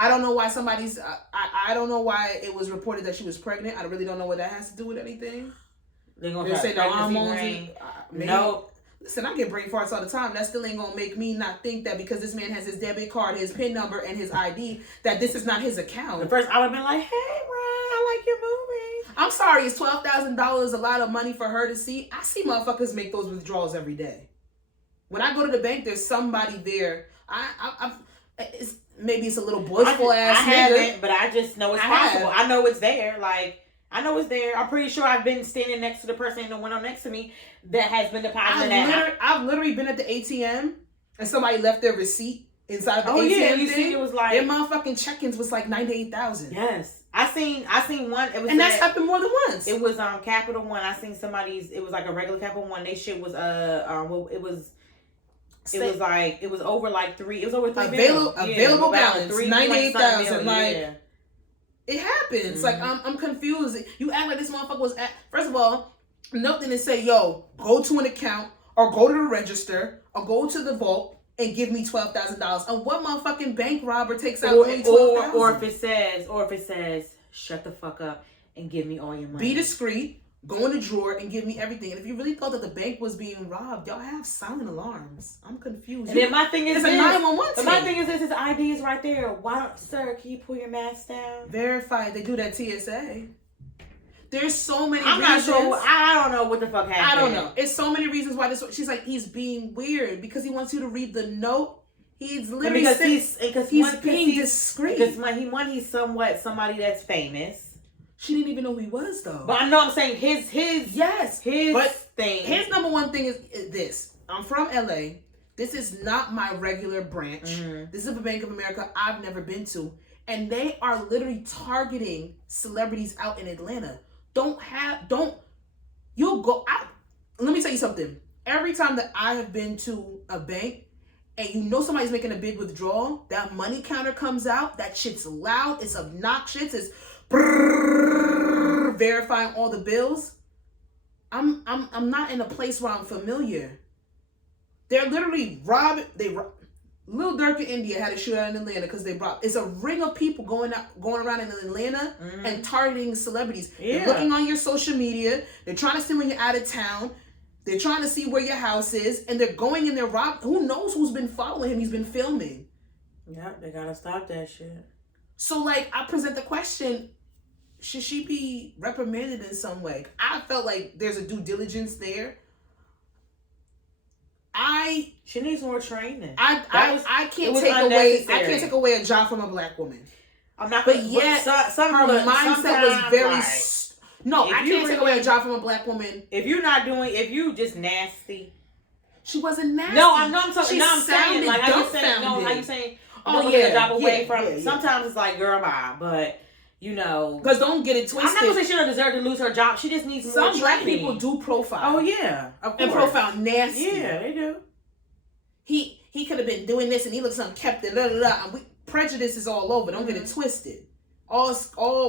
I don't know why somebody's. I don't know why it was reported that she was pregnant. I really don't know what that has to do with anything. They're say the hormones. No. Listen, I get brain farts all the time. That still ain't gonna make me not think that because this man has his debit card, his PIN number, and his ID, that this is not his account. At first, I would have been like, "Hey, Ron, I like your movie." I'm sorry, is $12,000 a lot of money for her to see? I see motherfuckers make those withdrawals every day. When I go to the bank, there's somebody there. Maybe it's a little boastful ass. I haven't, but I just know it's possible. I know it's there. Like, I know it's there. I'm pretty sure I've been standing next to the person in the window next to me that has been depositing that. I've literally been at the ATM and somebody left their receipt inside the ATM. Oh yeah, you see, it was like their motherfucking check-ins was like $98,000. Yes, I seen one. It was and that's happened more than once. It was Capital One. I seen somebody's. It was like a regular Capital One. They shit was it was over like three. It was over $3 available balance $98,000. Like. Yeah. It happens. Like, I'm confused. You act like this motherfucker was at... First of all, nothing to say, yo, go to an account or go to the register or go to the vault and give me $12,000. And what motherfucking bank robber takes out only $12,000? Or if it says, shut the fuck up and give me all your money. Be discreet. Go in the drawer and give me everything. And if you really thought that the bank was being robbed, y'all have silent alarms. I'm confused. And then my thing is it's a 911 But my thing is this: his ID is right there. Why don't, sir? Can you pull your mask down? Verify. They do that TSA. There's so many I'm reasons. not sure. I don't know what the fuck happened. I don't know. It's so many reasons why this. She's like, he's being weird because he wants you to read the note. He's literally he's being discreet. Because he's somewhat somebody that's famous. She didn't even know who he was, though. But I know I'm saying his thing. His number one thing is this. I'm from LA. This is not my regular branch. Mm-hmm. This is a Bank of America I've never been to. And they are literally targeting celebrities out in Atlanta. You'll go out. Let me tell you something. Every time that I have been to a bank and you know somebody's making a big withdrawal, that money counter comes out. That shit's loud. It's obnoxious. It's verifying all the bills. I'm not in a place where I'm familiar. They're literally robbing. Lil Durk in India had a shootout in Atlanta because they robbed. It's a ring of people going around in Atlanta and targeting celebrities. Yeah. They're looking on your social media. They're trying to see when you're out of town. They're trying to see where your house is, and they're going in there rob. Who knows who's been following him? He's been filming. Yeah, they gotta stop that shit. So, like, I present the question. Should she be reprimanded in some way? I felt like there's a due diligence there. She needs more training. I can't take away a job from a black woman. I'm not. But yet, her mindset was very. I can't take away a job from a black woman. If you just nasty. She wasn't nasty. No, I'm talking. No, I'm saying like how you saying. No, how you saying? Oh yeah, a job away from. Yeah. Sometimes it's like girl, bye, but. You know, because don't get it twisted. I'm not gonna say she don't deserve to lose her job. She just needs more training. Some black people do profile. Oh yeah, and profile nasty. Yeah, they do. He could have been doing this, and he looks unkept and prejudice is all over. Don't get it twisted. All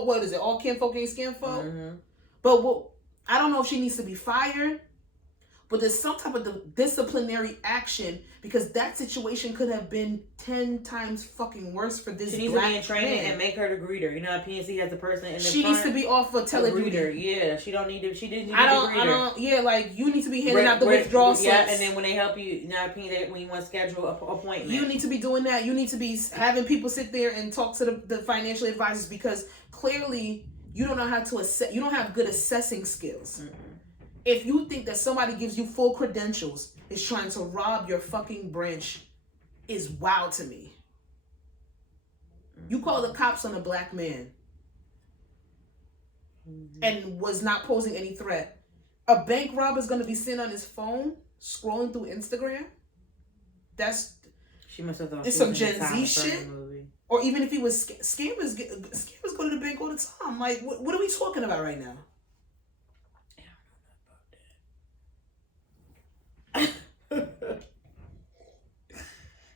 what is it? All kinfolk ain't skinfolk. Mm-hmm. But I don't know if she needs to be fired. But there's some type of disciplinary action because that situation could have been 10 times fucking worse for this. She needs to be in training and make her the greeter. You know, at PNC has a person in the She front, needs to be off for teleduty. Yeah, she didn't need to be the greeter. Yeah, like you need to be handing out the withdrawal slips. Yeah, and then when they help you, when you want to schedule an appointment, you need to be doing that. You need to be having people sit there and talk to the financial advisors because clearly you don't know how to assess. You don't have good assessing skills. Mm-hmm. If you think that somebody gives you full credentials is trying to rob your fucking branch is wild to me. You call the cops on a black man and was not posing any threat. A bank robber is going to be sitting on his phone scrolling through Instagram. She must have thought it's some Gen Z shit. Or even if he was scammers go to the bank all the time. Like, what are we talking about right now?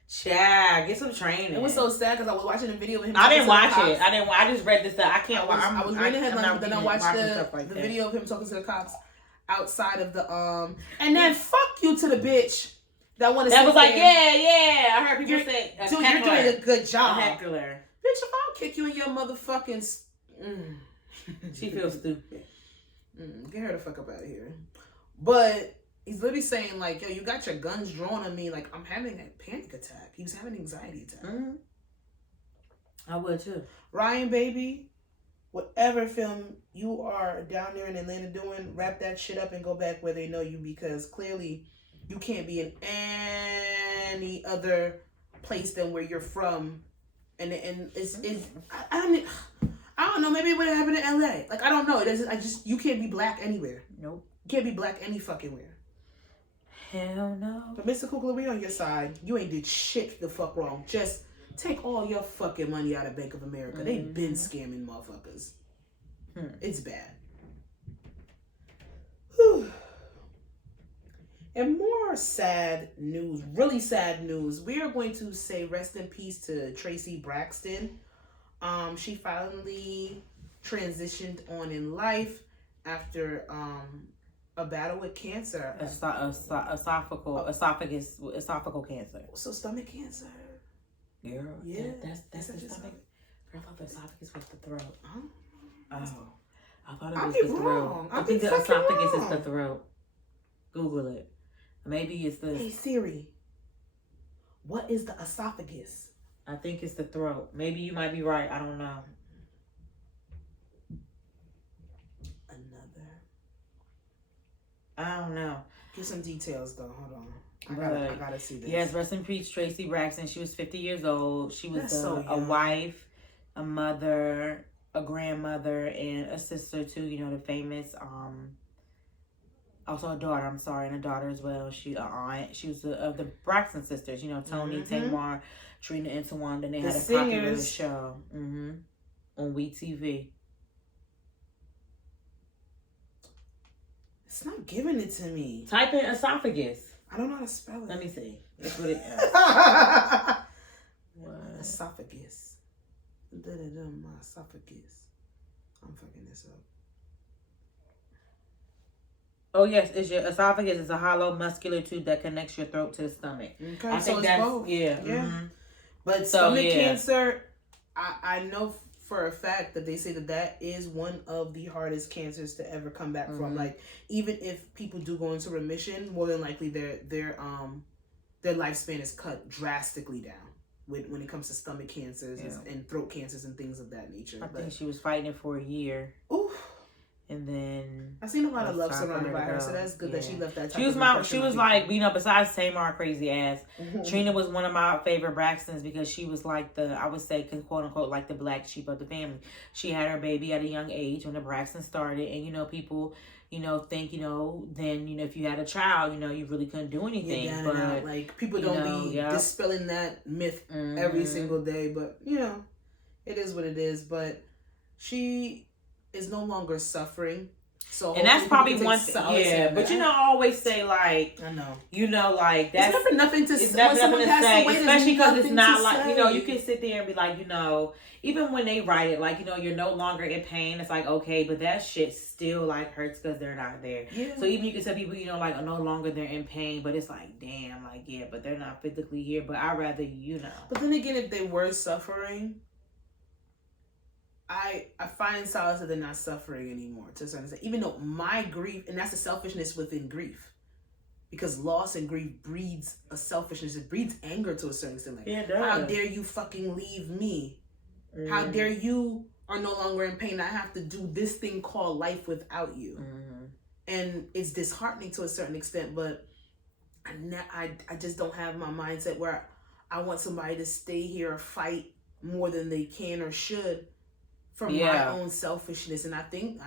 Chad, get some training. It was so sad because I was watching a video of him. I didn't watch it. I just read this stuff. I can't. I was reading the headline, then I watched the video of him talking to the cops outside of the And then fuck you to the bitch that wanted. That was like, yeah. I heard people say, dude, you're doing a good job. A heckler. Bitch, if I'll kick you in your motherfucking... She feels stupid. Get her the fuck up out of here. But he's literally saying, like, yo, you got your guns drawn on me. Like, I'm having a panic attack. He was having an anxiety attack. I would too. Ryan, baby, whatever film you are down there in Atlanta doing, wrap that shit up and go back where they know you, because clearly you can't be in any other place than where you're from. And it's I don't know, maybe it would have happened in LA. Like, I don't know. It doesn't, you can't be black anywhere. Nope. You can't be black any fucking where. Hell no. But Mr. Kugler, we on your side. You ain't did shit the fuck wrong. Just take all your fucking money out of Bank of America. They been scamming motherfuckers. It's bad. Whew. And more sad news, really sad news. We are going to say rest in peace to Tracy Braxton. She finally transitioned on in life after a battle with cancer. Esophageal cancer. So stomach cancer. Girl, yeah, that's the stomach. Girl, I thought the esophagus was the throat. Huh? Oh, I thought it was the throat. I think the esophagus is the throat. Google it. Maybe it's the... Hey Siri, what is the esophagus? I think it's the throat. Maybe you might be right. I don't know. I don't know. Give some details though. Hold on. I gotta see this. Yes, rest in peace, Tracy Braxton. She was 50 years old. She was a wife, a mother, a grandmother, and a sister too. You know, the famous also a daughter. I'm sorry, and a daughter as well. She aunt. She was of the Braxton sisters. You know, Tony, Tamar, Trina, and Tawanda. And they had a popular show on WeTV. It's not giving it to me. Type in esophagus. I don't know how to spell it. Let me see. That's what it is. What? Esophagus. My esophagus. I'm fucking this up. Oh yes, it's your esophagus is a hollow muscular tube that connects your throat to the stomach. Okay, I think that's both. Yeah. But stomach cancer, I know for a fact that they say that is one of the hardest cancers to ever come back from. Like, even if people do go into remission, more than likely their lifespan is cut drastically down when it comes to stomach cancers and throat cancers and things of that nature. I think she was fighting it for a year. Oof. And then I've seen a lot of love surrounded by her, so that's good that she left that type She was like, you know, besides Tamar crazy ass, Trina was one of my favorite Braxtons because she was like I would say, quote unquote, like the black sheep of the family. She had her baby at a young age when the Braxtons started, and, you know, people, you know, think, you know, then, you know, if you had a child, you know, you really couldn't do anything. But like, people don't be dispelling that myth every single day, but, you know, it is what it is. But she is no longer suffering. So, and that's probably one thing. Yeah, but you know, I always say, like, I know, you know, like, that's nothing to say, especially because it's not like, you know, you can sit there and be like, you know, even when they write it, like, you know, you're no longer in pain. It's like, okay, but that shit still like hurts because they're not there. Yeah. So even you can tell people, you know, like, no longer they're in pain, but it's like, damn, like, yeah, but they're not physically here. But I'd rather, you know. But then again, if they were suffering, I find solace that they're not suffering anymore to a certain extent. Even though my grief, and that's the selfishness within grief, because loss and grief breeds a selfishness. It breeds anger to a certain extent. Like, it does. How dare you fucking leave me? How dare you are no longer in pain? I have to do this thing called life without you, and it's disheartening to a certain extent. But I just don't have my mindset where I want somebody to stay here or fight more than they can or should. From my own selfishness. And I think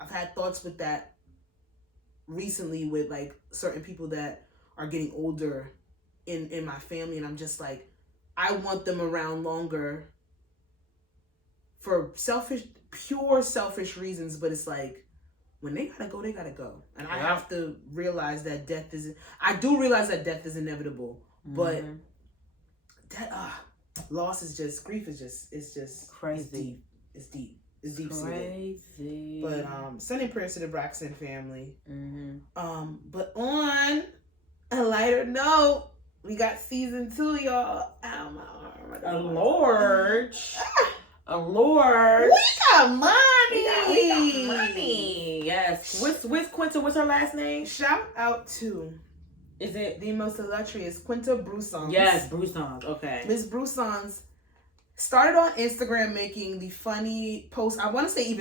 I've had thoughts with that recently with, like, certain people that are getting older in my family, and I'm just like, I want them around longer for pure selfish reasons, but it's like, when they gotta go, they gotta go. And I have to realize that death is inevitable, but loss is just, grief is just, it's just crazy. It's deep. It's deep seated. But sending prayers to the Braxton family. But on a lighter note, we got season 2, y'all. Ow, my arm. A Lord. A Lord. We got money. We got money. Yes. What's Quinta? What's her last name? Shout out to. Is it the most illustrious Quinta Brusons? Yes, Brusons. Okay. Miss Brusons started on Instagram making the funny posts. I want to say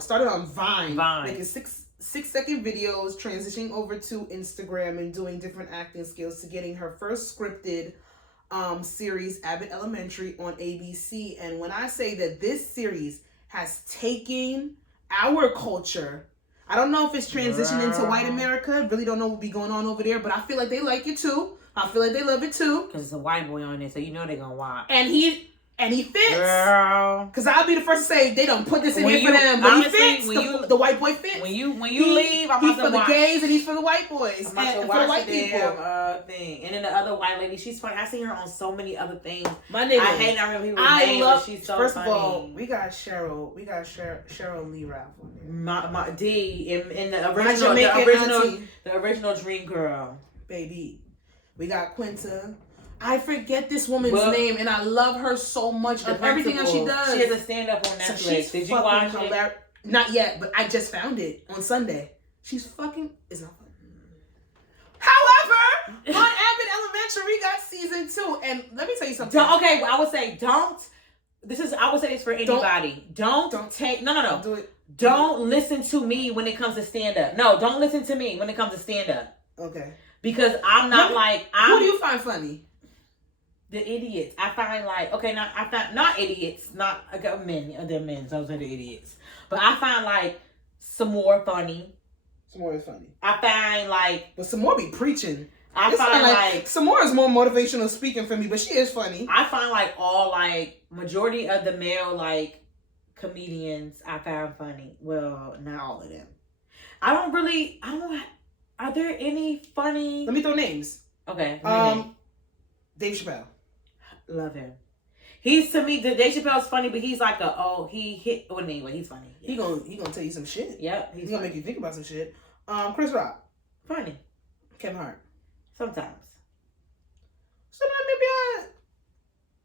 started on Vine. Making 6-second videos, transitioning over to Instagram and doing different acting skills to getting her first scripted series, Abbott Elementary, on ABC. And when I say that this series has taken our culture, I don't know if it's transitioned into white America. Really don't know what be going on over there, but I feel like they like it too. I feel like they love it too. Because it's a white boy on there, so you know they're going to watch. And he fits. Girl. Because I'll be the first to say they don't put this in here for them. But honestly, he fits. The white boy fits. When you leave, I'm he's about to watch. He's for the gays and he's for the white boys. I'm about to watch for the white people. Thing. And then the other white lady, she's funny. I seen her on so many other things. My nigga. I hate not remember people's names, but she's so first funny. First of all, we got Cheryl. We got Cheryl Lee Ralph on there. My D in the original Dream Girl. Baby. We got Quinta. I forget this woman's name, and I love her so much of everything that she does. She has a stand-up on Netflix. So did you watch it? Not yet, but I just found it on Sunday. She's fucking... It's not funny. However, on Abbott Elementary, we got season 2, and let me tell you something. Okay, I would say don't... I would say this for anybody. Don't take... No. Don't do it. Don't listen to me when it comes to stand-up. No, don't listen to me when it comes to stand-up. Okay. Because I'm not who do you find funny? The idiots. I find not idiots, not men. They're men. Those are the idiots. But I find Samore funny. Samore is funny. I find but Samore be preaching. I find Samore is more motivational speaking for me, but she is funny. I find all majority of the male comedians I found funny. Well, not all of them. Are there any funny? Let me throw names. Okay. Dave Chappelle. Love him. He's, to me, Dave Chappelle's funny, but he's anyway, he's funny. Yeah. He gonna tell you some shit. Yep. He's gonna make you think about some shit. Chris Rock. Funny. Kevin Hart. Sometimes. So maybe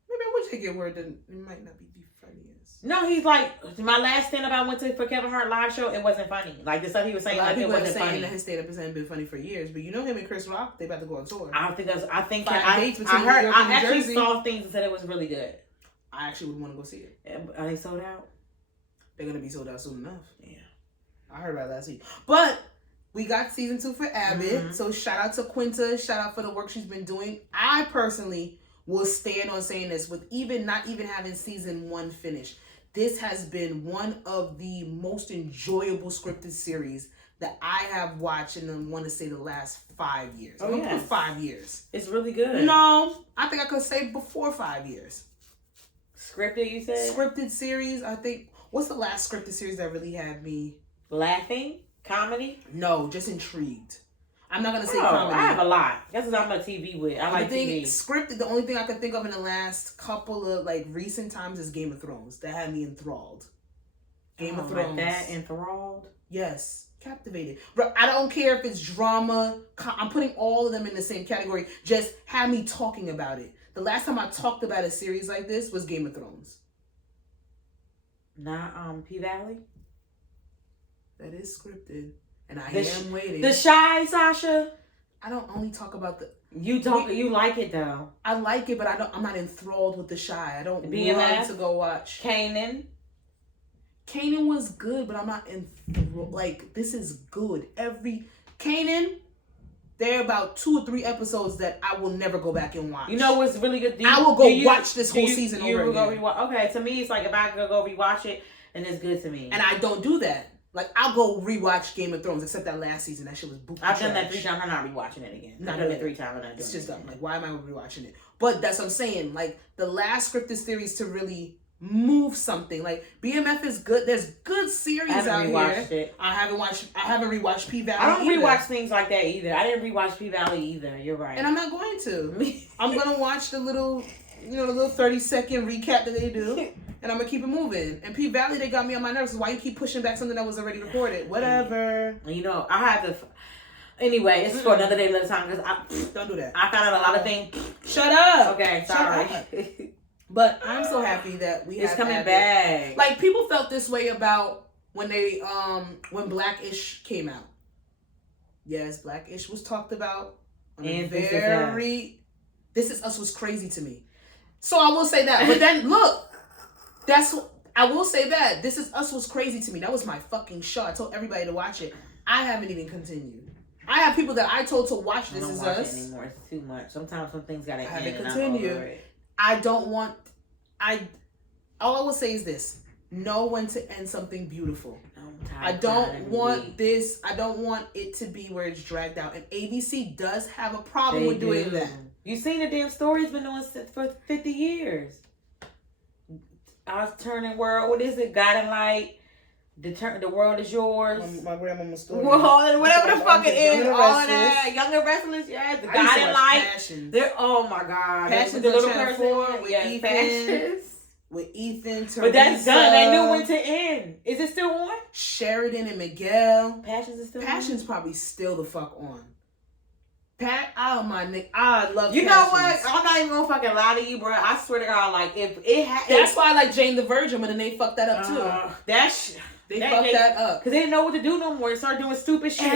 I would take your word that it might not be the funniest. No, he's my last stand-up I went to for Kevin Hart live show, it wasn't funny. The stuff he was saying, it wasn't funny. That his stand-up hasn't been funny for years, but you know him and Chris Rock, they about to go on tour. I I saw things and said it was really good. I actually would want to go see it. Are they sold out? They're gonna be sold out soon enough. Yeah. I heard about it last week. But we got season 2 for Abbott. So shout out to Quinta. Shout out for the work she's been doing. I personally will stand on saying this with not even having season 1 finished. This has been one of the most enjoyable scripted series that I have watched in, I want to say, the last 5 years. Oh, yeah. 5 years. It's really good. No, I think I could say before 5 years. Scripted, you said? Scripted series, I think. What's the last scripted series that really had me... Laughing? Comedy? No, just intrigued. I'm not going to say comedy. I have a lot. That's what I'm on TV with. I like TV. Scripted, the only thing I can think of in the last couple of recent times is Game of Thrones. That had me enthralled. Game of Thrones. Like that, enthralled? Yes. Captivated. But I don't care if it's drama. I'm putting all of them in the same category. Just have me talking about it. The last time I talked about a series like this was Game of Thrones. Not P-Valley? That is scripted. And I am waiting. The Shy, Sasha? I don't only talk about the... You like it, though. I like it, but I'm not enthralled with The Shy. I don't want to go watch. Kanan was good, but I'm not this is good. Kanan, there are about 2 or 3 episodes that I will never go back and watch. You know what's really good? I will go watch this whole season over again. Okay, to me, it's if I could go rewatch it, and it's good to me. And I don't do that. I'll go rewatch Game of Thrones, except that last season. That shit was boopy. I've done that 3 times. I'm not rewatching it again. I've done it 3 times. And it's just dumb. Why am I rewatching it? But that's what I'm saying. The last scripted series to really move something. BMF is good. There's good series out here. I haven't rewatched P-Valley. I don't rewatch things like that either. I didn't rewatch P-Valley either. You're right. And I'm not going to. I'm gonna watch the little 30-second recap that they do. And I'm going to keep it moving. And P-Valley, they got me on my nerves. Why you keep pushing back something that was already recorded? Whatever. I have to... Anyway, it's for another day, another time. Because don't do that. I found out a lot of things. Shut up. Okay, sorry. But I'm so happy that it's coming back. Like, people felt this way about when they when Black-ish came out. Yes, Black-ish was talked about. And This Is Us was crazy to me. So I will say that. But then look, I will say that This Is Us was crazy to me. That was my fucking show. I told everybody to watch it. I haven't even continued. I have people that I told to watch This Is Us. It anymore. It's too much. Sometimes some things gotta end. And continue. I don't want. All I will say is this: know when to end something beautiful. I don't want this. I don't want it to be where it's dragged out. And ABC does have a problem with doing that. You seen the damn story's been on for 50 years. I was turning world. What is it? Guiding Light. The world is yours. My grandmama's story. Well, whatever the fuck it is, all of that. Young and Restless, yeah. The Guiding Light. Passions. They're, oh my God. Passions, the little person with Ethan. Passions. With Ethan, Teresa. But that's done. They knew when to end. Is it still on? Sheridan and Miguel. Passions is still on? Passions probably still the fuck on. Oh my nigga, I love. You know what? I'm not even gonna fucking lie to you, bro. I swear to God, like if it that's why I like Jane the Virgin, but then they fucked that up too. They fucked that up because they didn't know what to do no more. They started doing stupid shit.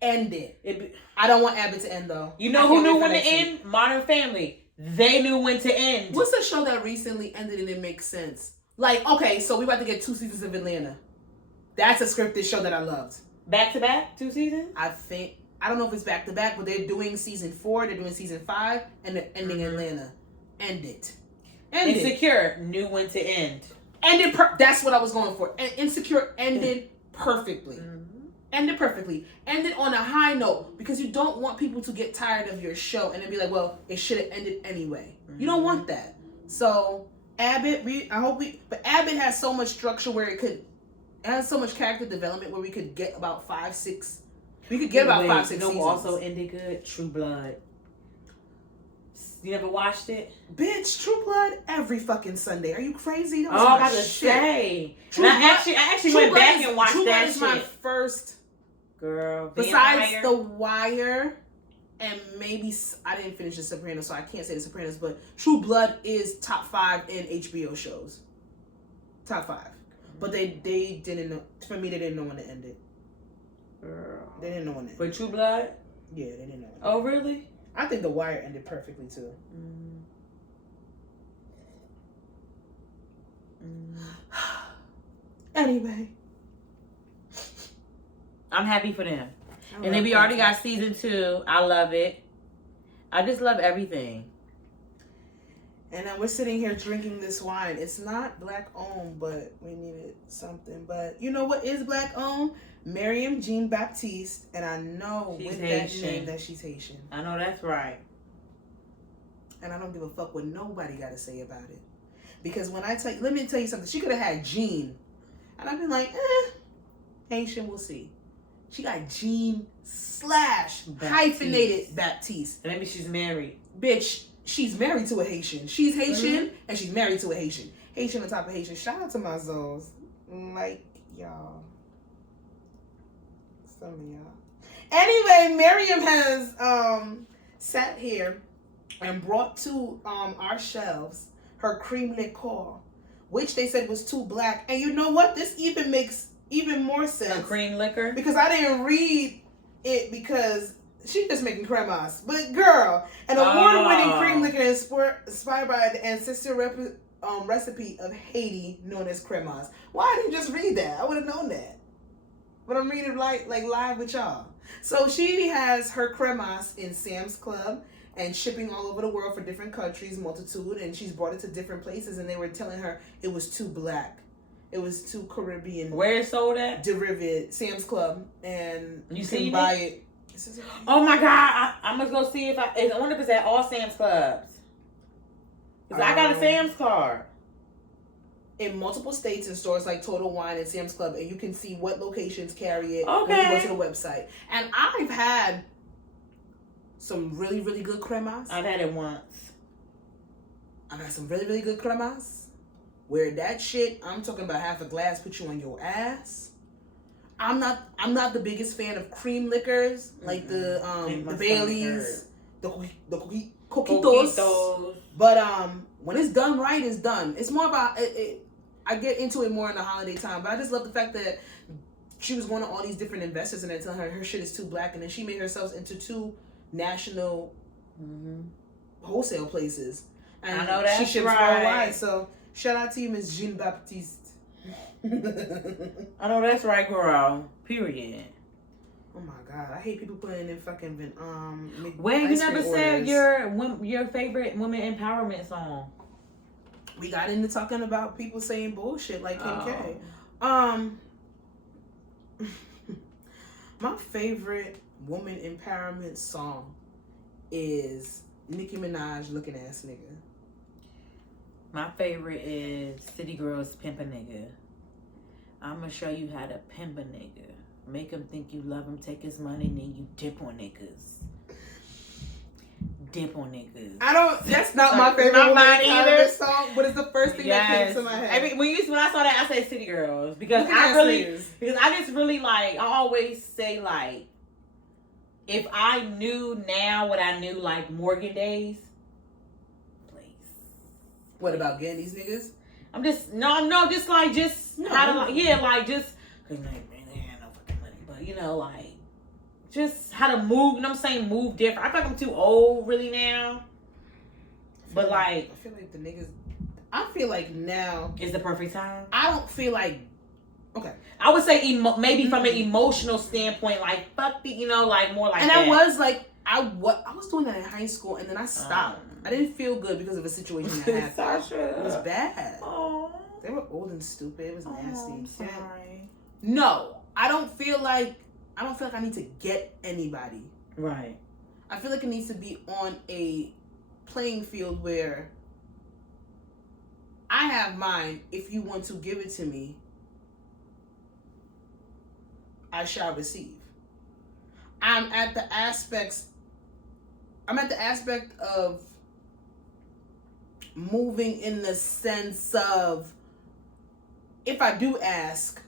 End it. I don't want Abbott to end though. You know who knew when to end? Modern Family. They knew when to end. What's the show that recently ended and it makes sense? Like, okay, so we about to get 2 seasons of Atlanta. That's a scripted show that I loved. Back to back, 2 seasons? I don't know if it's back to back, but they're doing season 4, they're doing season 5, and they're ending Atlanta. End it. Insecure knew when to end. That's what I was going for. And Insecure ended perfectly. Ended perfectly. Ended on a high note because you don't want people to get tired of your show and then be like, well, it should have ended anyway. You don't want that. So Abbott, but Abbott has so much structure where it has so much character development where we could get about 5, 6. We could get about 5, 6 seasons. Also ended good. True Blood. You never watched it? Bitch, True Blood every fucking Sunday. Are you crazy? That was I was say. I actually went back and watched that shit. True Blood is my first. Girl. Besides The Wire, and maybe I didn't finish The Sopranos, so I can't say The Sopranos, but True Blood is top 5 in HBO shows. Top 5. But they didn't know. For me, they didn't know when to end it. Girl. They didn't know when to end it. For True Blood? Yeah, they didn't know. Oh, really? I think The Wire ended perfectly too. Anyway, I'm happy for them. And then we already got season 2. I love it. I just love everything. And then we're sitting here drinking this wine. It's not black owned, but we needed something. But you know what is black owned? Miriam Jean Baptiste, and I know she's with Haitian. That name that she's Haitian. I know that's right. And I don't give a fuck what nobody got to say about it. Because when let me tell you something. She could have had Jean. And I've been like, Haitian, we'll see. She got Jean / hyphenated Baptiste. Maybe she's married. Bitch, she's married to a Haitian. She's Haitian and she's married to a Haitian. Haitian on top of Haitian. Shout out to my Zoes. Like, y'all. Some of y'all. Anyway, Miriam has sat here and brought to our shelves her cream liqueur, which they said was too black. And you know what? This even makes even more sense. A cream liquor? Because I didn't read it because she just making cremas. But girl, an award-winning cream liquor inspired by the ancestral recipe of Haiti known as cremas. Why didn't you just read that? I would have known that. But I'm reading like live with y'all. So she has her cremas in Sam's Club and shipping all over the world for different countries, multitude, and she's brought it to different places, and they were telling her it was too black. It was too Caribbean. Where it sold at? Derivative, Sam's Club, and you can buy it. Oh my God! I'm gonna go see I wonder if it's at all Sam's Clubs. Cause I got a Sam's card. In multiple states and stores like Total Wine and Sam's Club, and you can see what locations carry it. Okay. When you go to the website. And I've had some really, really good cremas. I've had it once. I've had some really, really good cremas. Where that shit, I'm talking about half a glass, put you on your ass. I'm not the biggest fan of cream liquors like the Baileys, the coquitos. But When it's done right, it's done. It's more about it. I get into it more in the holiday time, but I just love the fact that she was going to all these different investors and they're telling her shit is too black, and then she made herself into 2 national wholesale places. And I know that's she ships right. worldwide. So shout out to you, Miss Jean Baptiste. I know that's right, girl. Period. Oh my god, I hate people putting in fucking Wait, you never said your favorite women empowerment song. We got into talking about people saying bullshit like Kim K. My favorite woman empowerment song is Nicki Minaj, Looking Ass Nigga. My favorite is City Girls, Pimp a Nigga. I'm gonna show you how to pimp a nigga. Make him think you love him, take his money, and then you dip on niggas. Dip on niggas. That's not my favorite not woman mine either. song, but it's the first thing that came to my head. When I saw that, I said City Girls. Because I just really like, I always say like, if I knew now what I knew like Morgan days, please. What about getting these niggas? I'm just, how to like, yeah, like just, cause like, man, they had no fucking money, but you know, like, just how to move, you know what I'm saying, move different. I feel like I'm too old really now, but like, I feel like now is the perfect time. I don't feel like, okay. I would say maybe from an emotional standpoint, like, fuck the, you know, like more like and that. I was like, I was doing that in high school, and then I stopped. I didn't feel good because of a situation that happened. Sasha. It was bad. Oh. They were old and stupid. It was nasty. I'm sorry. No, I don't feel like I need to get anybody. Right. I feel like it needs to be on a playing field where I have mine. If you want to give it to me, I shall receive. I'm at the aspect of moving in the sense of, if I do ask,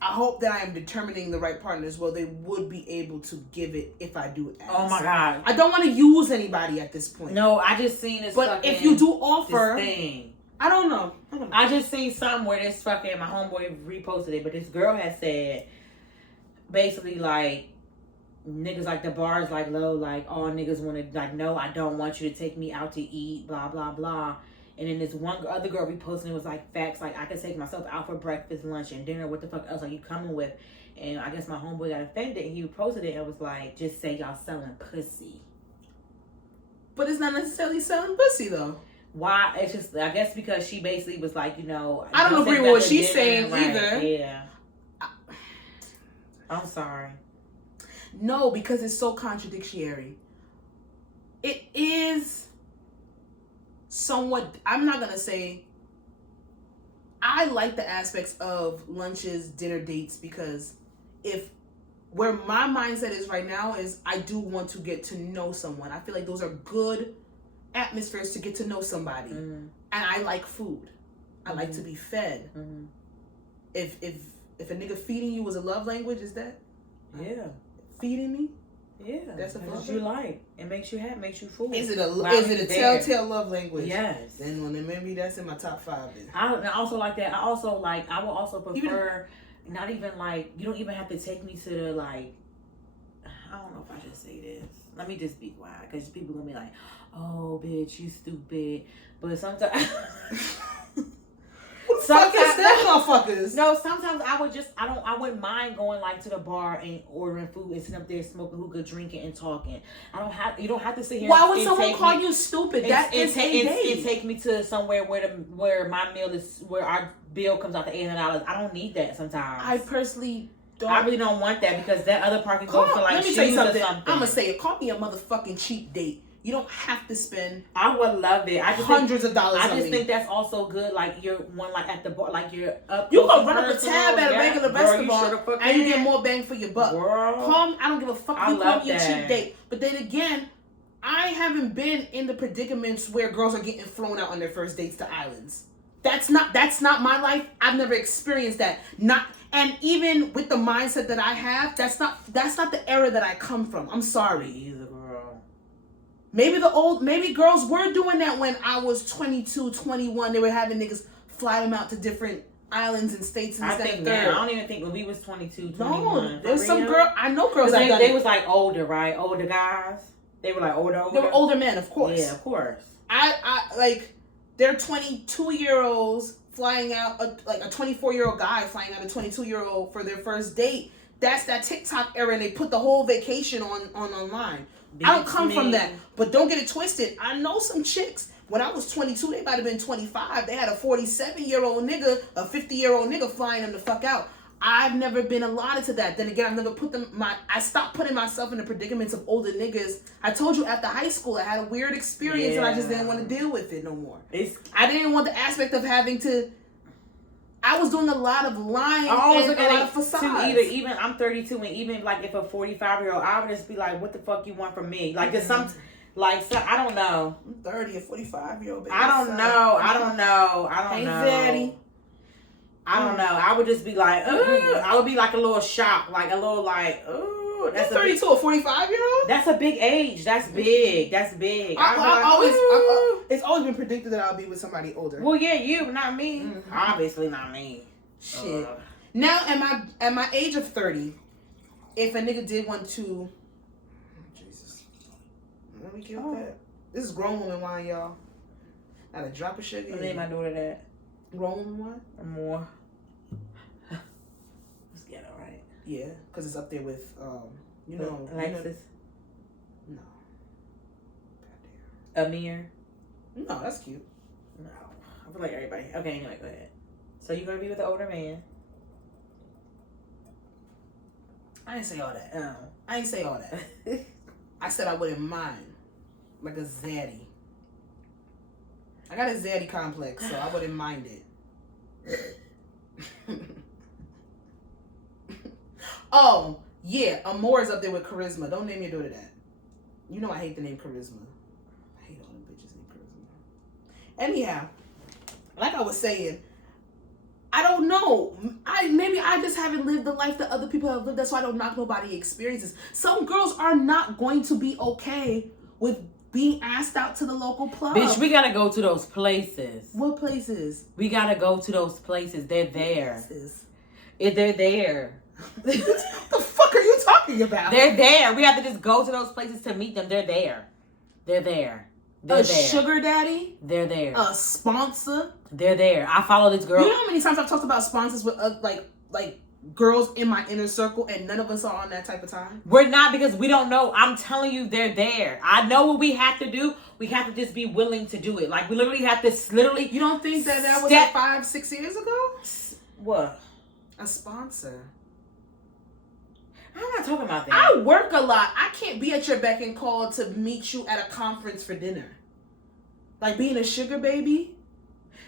I hope that I am determining the right partners. Well, they would be able to give it if I do ask. Oh my God. I don't want to use anybody at this point. No, I just seen this. But if you do offer, this thing. I don't know. I just seen something where this fucking, my homeboy reposted it, but this girl had said, basically like, niggas like the bars like low, like all niggas want to, like, no, I don't want you to take me out to eat, blah blah blah. And then this one other girl reposting it was like, facts, like I could take myself out for breakfast, lunch, and dinner. What the fuck else are you coming with? And I guess my homeboy got offended and he posted it and was like, just say y'all selling pussy. But it's not necessarily selling pussy though. Why? It's just, I guess because she basically was like, you know, I don't agree with what she's saying either. Yeah. I'm sorry. No, because it's so contradictory. It is somewhat, I'm not going to say, I like the aspects of lunches, dinner dates, because where my mindset is right now is I do want to get to know someone. I feel like those are good atmospheres to get to know somebody. Mm-hmm. And I like food. I like to be fed. Mm-hmm. If a nigga feeding you was a love language, is that? Yeah. Feeding me? Yeah. That's what you like. It makes you happy, makes you full. Is it a telltale love language? Yes. Then maybe that's in my top 5 then. I also like that. I will also prefer not even like, you don't even have to take me to the like, I don't know if I should say this. Let me just be quiet because people gonna be like, oh bitch, you stupid. But sometimes motherfuckers. No, sometimes I wouldn't mind going like to the bar and ordering food and sitting up there smoking hookah, drinking and talking. You don't have to sit here. Why would someone call you stupid? That is a date. And take me to somewhere where my meal is, where our bill comes out to $800. I don't need that sometimes. I personally don't. I really don't want that because that other part can go for like shoes or something. I'm gonna say it. Call me a motherfucking cheap date. You don't have to spend. I would love it. Hundreds of dollars. I just think that's also good. Like you're one like at the bar, like you're up. You go run up a tab at a regular restaurant and you get more bang for your buck. Call me. I don't give a fuck. You call me a cheap date. But then again, I haven't been in the predicaments where girls are getting flown out on their first dates to islands. That's not my life. I've never experienced that. And even with the mindset that I have, that's not the era that I come from. I'm sorry. Maybe girls were doing that when I was 22, 21. They were having niggas fly them out to different islands and states and I think now. I don't even think when we was 22, 21. No, there's some girl. I know girls that they was like older, right? Older guys. They were like older. They were older men, of course. Yeah, of course. I like they're 22-year-olds flying out, like a 24-year-old guy flying out a 22-year-old for their first date. That's that TikTok era, and they put the whole vacation on online. I don't come from that, but don't get it twisted. I know some chicks. When I was 22, they might have been 25. They had a 47-year-old nigga, a 50-year-old nigga flying them the fuck out. I've never been allotted to that. Then again, I've never I stopped putting myself in the predicaments of older niggas. I told you after high school, I had a weird experience and I just didn't want to deal with it no more. I didn't want the aspect of having to. I was doing a lot of lying and a lot of facades. Even I'm 32, and even like if a 45-year-old, I would just be like, "What the fuck you want from me?" Like there's some, I don't know. I'm 30, a 45-year-old. Baby. I don't know. Hey, daddy. I don't know. I would just be like, I would be like a little shocked, like a little like, ooh. That's 32, a 45-year-old? That's a big age. That's big. That's big. It's always been predicted that I'll be with somebody older. Well, yeah, you, not me. Mm-hmm. Obviously, not me. Shit. Now, at my age of 30, if a nigga did want to, Jesus, let me kill that. This is grown woman wine, y'all. Not a drop of sugar. What name my daughter that? Grown woman wine? Or more. Let's get it right. Yeah, because it's up there with, Alexis. No. Goddamn. Amir. No, that's cute. No. I feel like everybody. Okay, anyway, go ahead. So you're going to be with an older man. I didn't say all that. I didn't say all that. I said I wouldn't mind. Like a zaddy. I got a zaddy complex, so I wouldn't mind it. Oh, yeah. Amore is up there with charisma. Don't name your daughter that. You know I hate the name charisma. I hate all the bitches named charisma. Anyhow, like I was saying, I don't know. Maybe I just haven't lived the life that other people have lived. That's why I don't knock nobody experiences. Some girls are not going to be okay with being asked out to the local club. Bitch, we gotta go to those places. What places? We gotta go to those places. They're there. They're there. What the fuck are you talking about? They're there. We have to just go to those places to meet them. They're there. They're there. They're there. Sugar daddy? They're there. A sponsor? They're there. I follow this girl. You know how many times I've talked about sponsors with like girls in my inner circle, and none of us are on that type of time? We're not, because we don't know. I'm telling you, they're there. I know what we have to do. We have to just be willing to do it. Like, we literally have to You don't think that was like 5-6 years ago? What? A sponsor. I'm not talking about that. I work a lot. I can't be at your beck and call to meet you at a conference for dinner. Like being a sugar baby.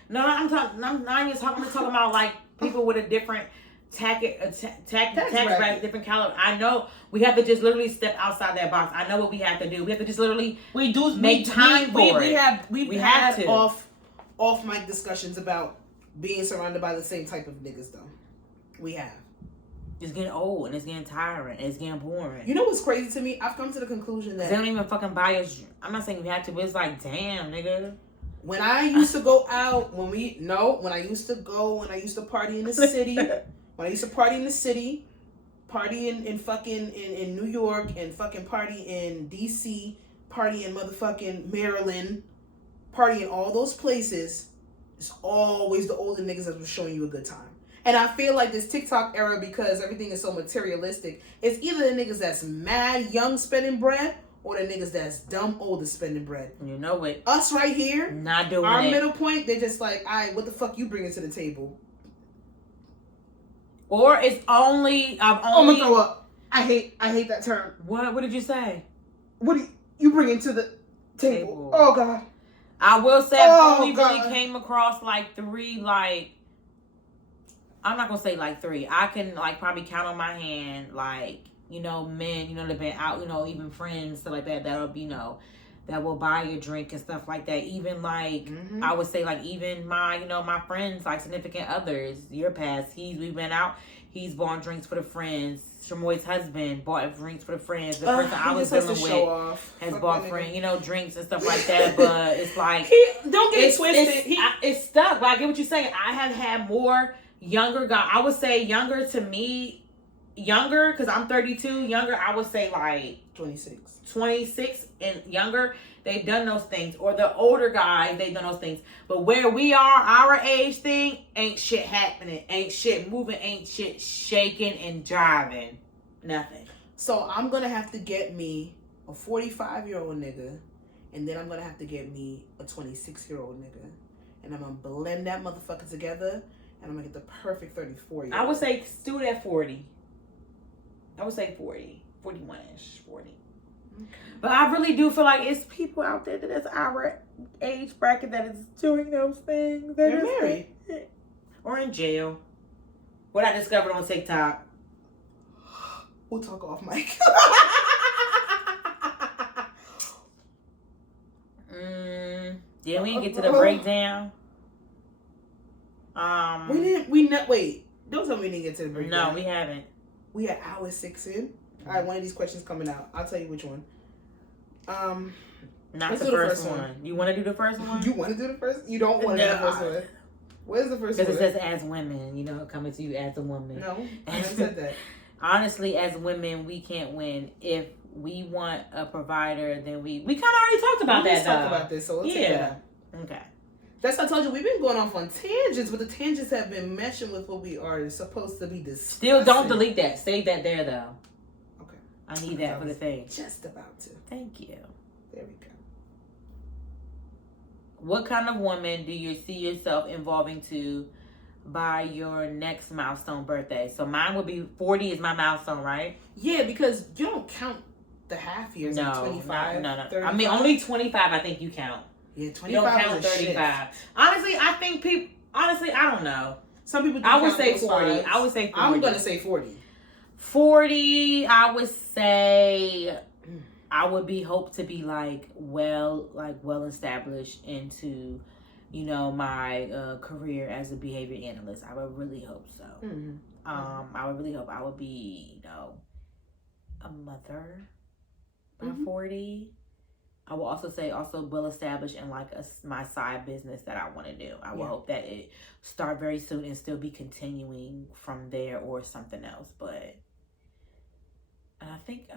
No, I'm not even talking. I'm talking about like people with a different tax bracket, different caliber. I know we have to just literally step outside that box. I know what we have to do. We have to just literally make time for it. We have had off mic discussions about being surrounded by the same type of niggas though. We have. It's getting old and it's getting tiring and it's getting boring. You know what's crazy to me? I've come to the conclusion that they don't even fucking buy us. I'm not saying we have to, but it's like, damn, nigga. When I used to go out, when I used to party in the city, when I used to party in the city, party in fucking in New York, and fucking party in DC, party in motherfucking Maryland, party in all those places, it's always the older niggas that was showing you a good time. And I feel like this TikTok era, because everything is so materialistic, it's either the niggas that's mad young spending bread, or the niggas that's dumb older spending bread. You know it. Us right here, not doing our it. middle point, they're just like, all right, what the fuck you bringing to the table? Or it's only, I'm gonna throw up. I hate that term. What did you say? What do you bringing to the table? Oh God. I will say I've only really came across like 3, like, I'm not gonna say like 3. I can like probably count on my hand, like, you know, men, you know, that been out, you know, even friends, stuff like that, that'll be, you know, that will buy you a drink and stuff like that. Even like, I would say like even my, you know, my friends, like significant others, your past, we've been out, He's bought drinks for the friends. Shamoy's husband bought drinks for the friends. The person I was dealing with has bought drinks and stuff like that. But it's like don't get it twisted. It's stuck. But I get what you're saying. I have had more younger guys. I would say younger to me, younger because I'm 32. Younger, I would say like 26 and younger. They've done those things. Or the older guys, they've done those things. But where we are, our age thing, ain't shit happening. Ain't shit moving. Ain't shit shaking and driving. Nothing. So I'm going to have to get me a 45-year-old nigga. And then I'm going to have to get me a 26-year-old nigga. And I'm going to blend that motherfucker together. And I'm going to get the perfect 34-year-old. I would say do it at 40. I would say 40. 41-ish. 40. But I really do feel like it's people out there that is our age bracket that is doing those things. They're married. Or in jail. What I discovered on TikTok. We'll talk off mic. Yeah, we didn't get to the breakdown. Wait. Don't tell me we didn't get to the breakdown. No, we haven't. We are hour 6 in. All right, one of these questions coming out. I'll tell you which one. Not the first one. You want to do the first one? You want to do the first? You don't want to do the first one. Where's the first one? Because it says as women, coming to you as a woman. No, I never said that. Honestly, as women, we can't win. If we want a provider, then we kind of already talked about that. Talked about this, so let's take that out. Okay. That's what I told you. We've been going off on tangents, but the tangents have been meshing with what we are supposed to be discussing. Still, don't delete that. Save that there, though. Okay. I need that for the thing. Just about to. Thank you. There we go. What kind of woman do you see yourself evolving to by your next milestone birthday? So mine would be 40 is my milestone, right? Yeah, because you don't count the half years. No, like 25, no. 35. I mean, only 25 I think you count. Yeah, 25 you don't count 35. Shit. Honestly, I think people... Honestly, I don't know. Some people do I would say 40. Vibes. I would say 40. I'm going to say 40. 40, I would say... I would hope to be well established into, my career as a behavior analyst. I would really hope so. Mm-hmm. I would really hope I would be, a mother by 40. I will also say well established in my side business that I want to do. I will hope that it start very soon and still be continuing from there or something else. But I think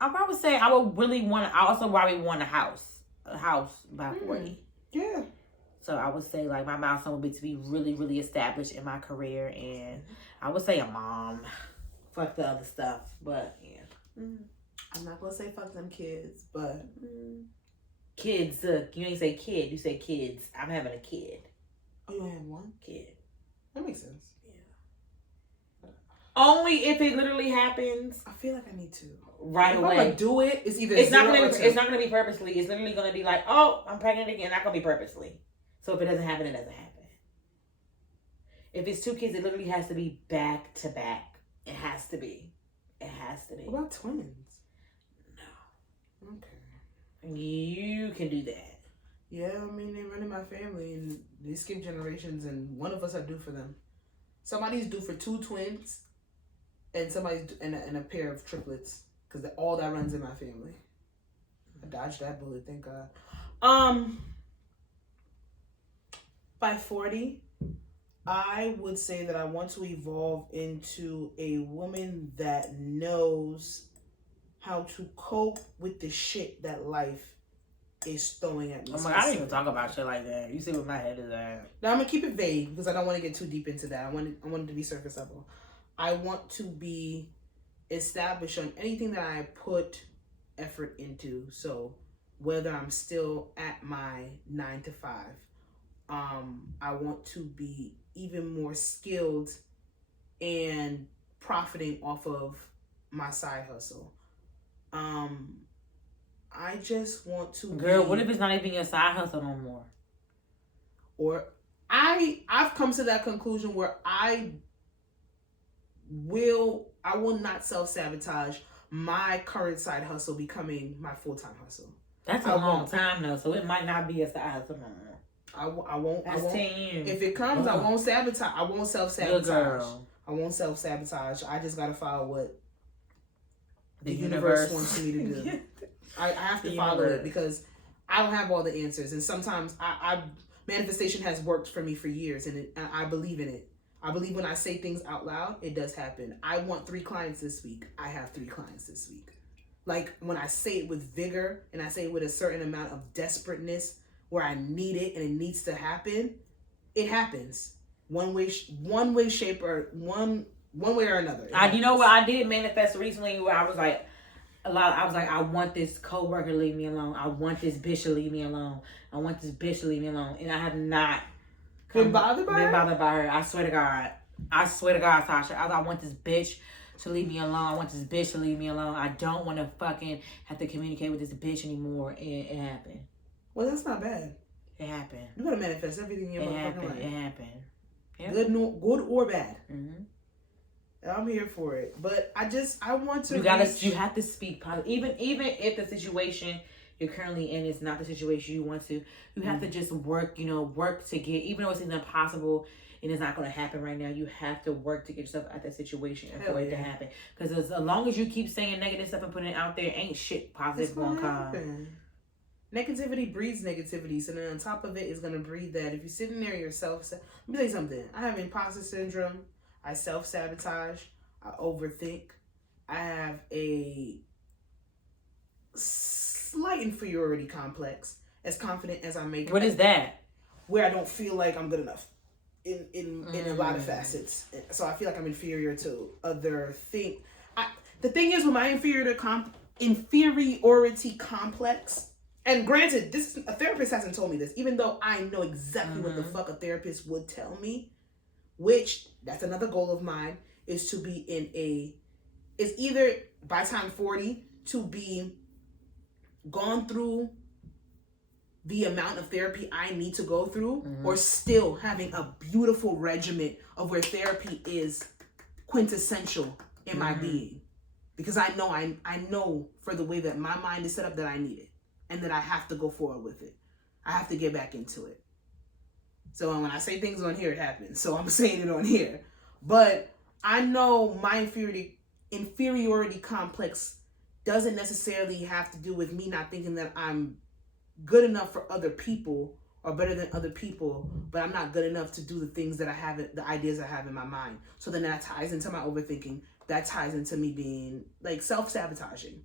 I probably say I would really want to. I also probably want a house by 40. Yeah. So I would say my milestone would be to be really, really established in my career, and I would say a mom. Fuck the other stuff, but yeah. I'm not gonna say fuck them kids, but kids. You ain't say kid. You say kids. I'm having a kid. Oh, you have one kid. That makes sense. Yeah. Only if it literally happens. I feel like I need to right away. If I'm gonna do it, it's either it's not gonna be purposely. It's literally gonna be like, oh, I'm pregnant again. Not gonna be purposely. So if it doesn't happen, it doesn't happen. If it's 2 kids, it literally has to be back to back. It has to be. It has to be. What about twins? No. Okay. You can do that. Yeah, I mean, they run in my family and they skip generations, and one of us are due for them. Somebody's due for 2 twins, and somebody's in a pair of triplets, because all that runs in my family. I dodged that bullet, thank God. By 40, I would say that I want to evolve into a woman that knows how to cope with the shit that life is throwing at me. Oh my God, I didn't even talk about shit like that. You see where my head is at. Now I'm gonna keep it vague because I don't want to get too deep into that. I want it to be surface level. I want to be established on anything that I put effort into. So whether I'm still at my 9 to 5, I want to be even more skilled and profiting off of my side hustle. I just want to what if it's not even your side hustle no more? Or I've come to that conclusion where I will not self-sabotage my current side hustle becoming my full-time hustle. That's a long time though, so it might not be a side hustle no more. I won't. That's 10 years. If it comes, I won't sabotage. I won't self-sabotage. Good girl. I won't self-sabotage. I just gotta follow what the universe wants me to do. I have to follow it because I don't have all the answers. And sometimes manifestation has worked for me for years, and I believe in it. I believe when I say things out loud, it does happen. I want 3 clients this week. I have 3 clients this week. Like when I say it with vigor and I say it with a certain amount of desperateness where I need it and it needs to happen, it happens. One way, shape, or one way or another. You know what I did manifest recently where I was like, I want this coworker to leave me alone. I want this bitch to leave me alone. I want this bitch to leave me alone. And I have not been bothered by her. I swear to God, Sasha. I want this bitch to leave me alone. I want this bitch to leave me alone. I don't want to fucking have to communicate with this bitch anymore. And it happened. Well, that's not bad. It happened. You gotta manifest everything in your motherfucking life. It happened. Yep. Good or bad. Mm-hmm. I'm here for it. But I want to. You have to speak positive. Even if the situation you're currently in is not the situation you want to, you have to just work to get, even though it's impossible and it's not going to happen right now, you have to work to get yourself out of that situation and for it to happen. Because as long as you keep saying negative stuff and putting it out there, ain't shit positive going to come. Negativity breeds negativity. So then on top of it is going to breed that. If you're sitting there yourself, let me tell you something. I have imposter syndrome. I self-sabotage. I overthink. I have a slight inferiority complex. As confident as I make it. What is that? Where I don't feel like I'm good enough in a lot of facets. So I feel like I'm inferior to other things. The thing is with my inferiority complex, and granted, a therapist hasn't told me this, even though I know exactly what the fuck a therapist would tell me, which that's another goal of mine, is to be is either by time 40 to be gone through the amount of therapy I need to go through, or still having a beautiful regimen of where therapy is quintessential in my being. Because I know for the way that my mind is set up that I need it. And that I have to go forward with it. I have to get back into it. So when I say things on here, it happens. So I'm saying it on here. But I know my inferiority complex doesn't necessarily have to do with me not thinking that I'm good enough for other people or better than other people, but I'm not good enough to do the things that I have, the ideas I have in my mind. So then that ties into my overthinking. That ties into me being like self-sabotaging.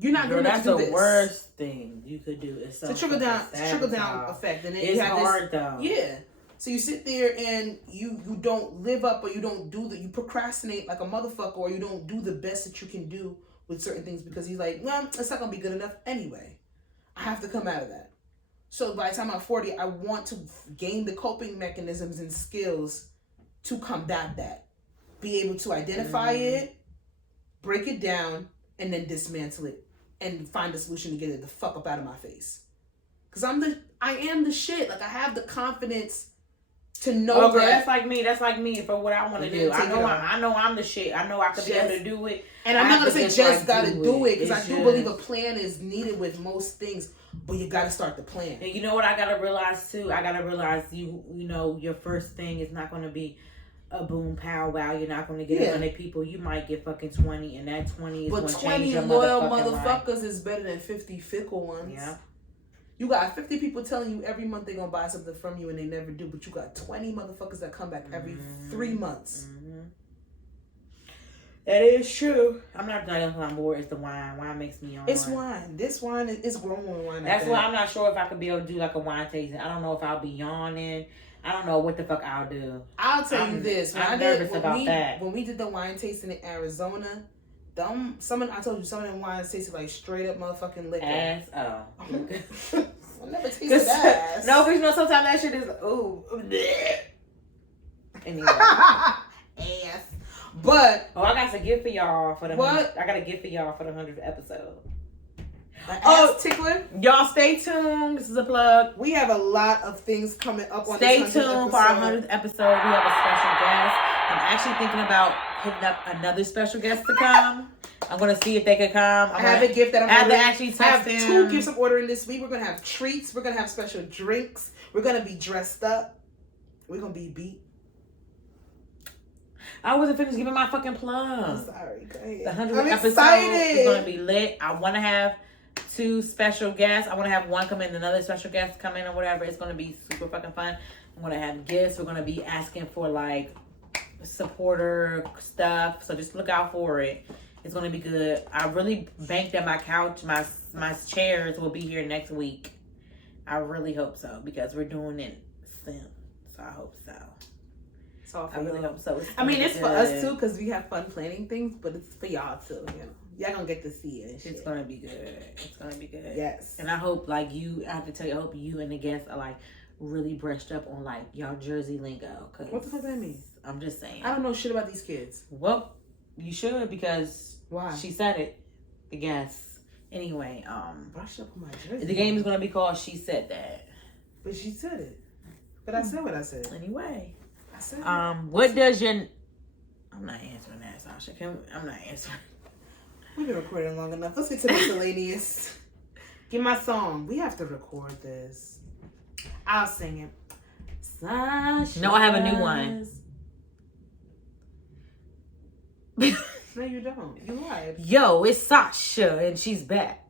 You're not going to do this. That's the worst thing you could do. Is it's a trickle down effect, and then it's hard though. Yeah. So you sit there and you don't live up, or you don't do you procrastinate like a motherfucker, or you don't do the best that you can do with certain things because he's like, well, it's not gonna be good enough anyway. I have to come out of that. So by the time I'm 40, I want to gain the coping mechanisms and skills to combat that. Be able to identify it, break it down, and then dismantle it. And find a solution to get it the fuck up out of my face. Because I am the shit. Like, I have the confidence to know that. That's like me for what I want to do. I know I'm the shit. I know I could be able to do it. And I'm not going to say just got to do it. Because I do believe a plan is needed with most things. But you got to start the plan. And you know what I got to realize, too? I got to realize, your first thing is not going to be a boom pow wow. You're not going to get 100 people. You might get fucking 20, and that 20 is going to change your motherfucking life. But 20 loyal motherfuckers is better than 50 fickle ones. Yeah. You got 50 people telling you every month they're going to buy something from you, and they never do. But you got 20 motherfuckers that come back every 3 months. That is true. I'm not on board. It's the wine. Wine makes me on. It's wine. This wine is growing wine. That's why I'm not sure if I could be able to do like a wine tasting. I don't know if I'll be yawning. I don't know what the fuck I'll do. I'll tell you this. I'm nervous about that. When we did the wine tasting in Arizona, I told you some of them wines tasted like straight up motherfucking liquor. Ass. I never tasted ass. No, but sometimes that shit is anyway. Ass. But I got a gift for y'all for the what? I got a gift for y'all for the 100th episode. Tickler. Y'all stay tuned. This is a plug. We have a lot of things coming up on Stay tuned for our 100th episode. We have a special guest. I'm actually thinking about hitting up another special guest to come. I'm going to see if they could come. I have a gift that I'm going to actually text I have 2 gifts I'm ordering this week. We're going to have treats. We're going to have special drinks. We're going to be dressed up. We're going to be beat. I wasn't finished giving my fucking plug. I'm sorry. Go ahead. The 100th episode is going to be lit. I want to have 2 special guests. I want to have one come in, another special guest come in or whatever. It's going to be super fucking fun. I'm going to have gifts. We're going to be asking for like supporter stuff. So just look out for it. It's going to be good. I really banked that my couch, my chairs will be here next week. I really hope so because we're doing it soon. So I hope so. I really hope so. I mean, it's for us too because we have fun planning things, but it's for y'all too. You know, y'all gonna get to see it. And shit. It's gonna be good. It's gonna be good. Yes. And I hope like you. I have to tell you, I hope you and the guests are like really brushed up on like y'all Jersey lingo. Cause what the fuck that mean? I'm just saying. I don't know shit about these kids. Well, you should because why? She said it. The guests. Anyway, brush up on my Jersey. The game is gonna be called She Said That. But she said it. But I said what I said. Anyway. I said what does your... I'm not answering that, Sasha. I'm not answering. We've been recording long enough. Let's get to miscellaneous. Get my song. We have to record this. I'll sing it. Sasha. No, I have a new one. No, you don't. You lied. Yo, it's Sasha and she's back.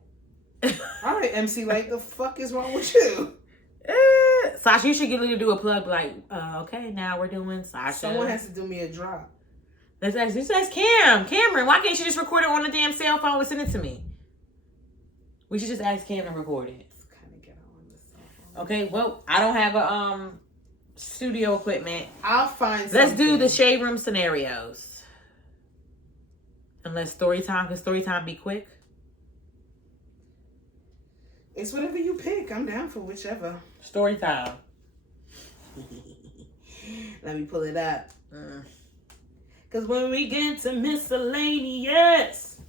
All right, MC, like, the fuck is wrong with you? Sasha, you should get to do a plug like, okay, now we're doing Sasha. Someone has to do me a drop. Let's ask Cameron, why can't you just record it on the damn cell phone and send it to me? We should just ask Cam to record it. It's kind of ghetto on this cell phone. Okay, well, I don't have a studio equipment. I'll find something. Let's do the shade room scenarios. Unless story time, can story time be quick? It's whatever you pick. I'm down for whichever. Story time. Let me pull it up. Because when we get to miscellaneous,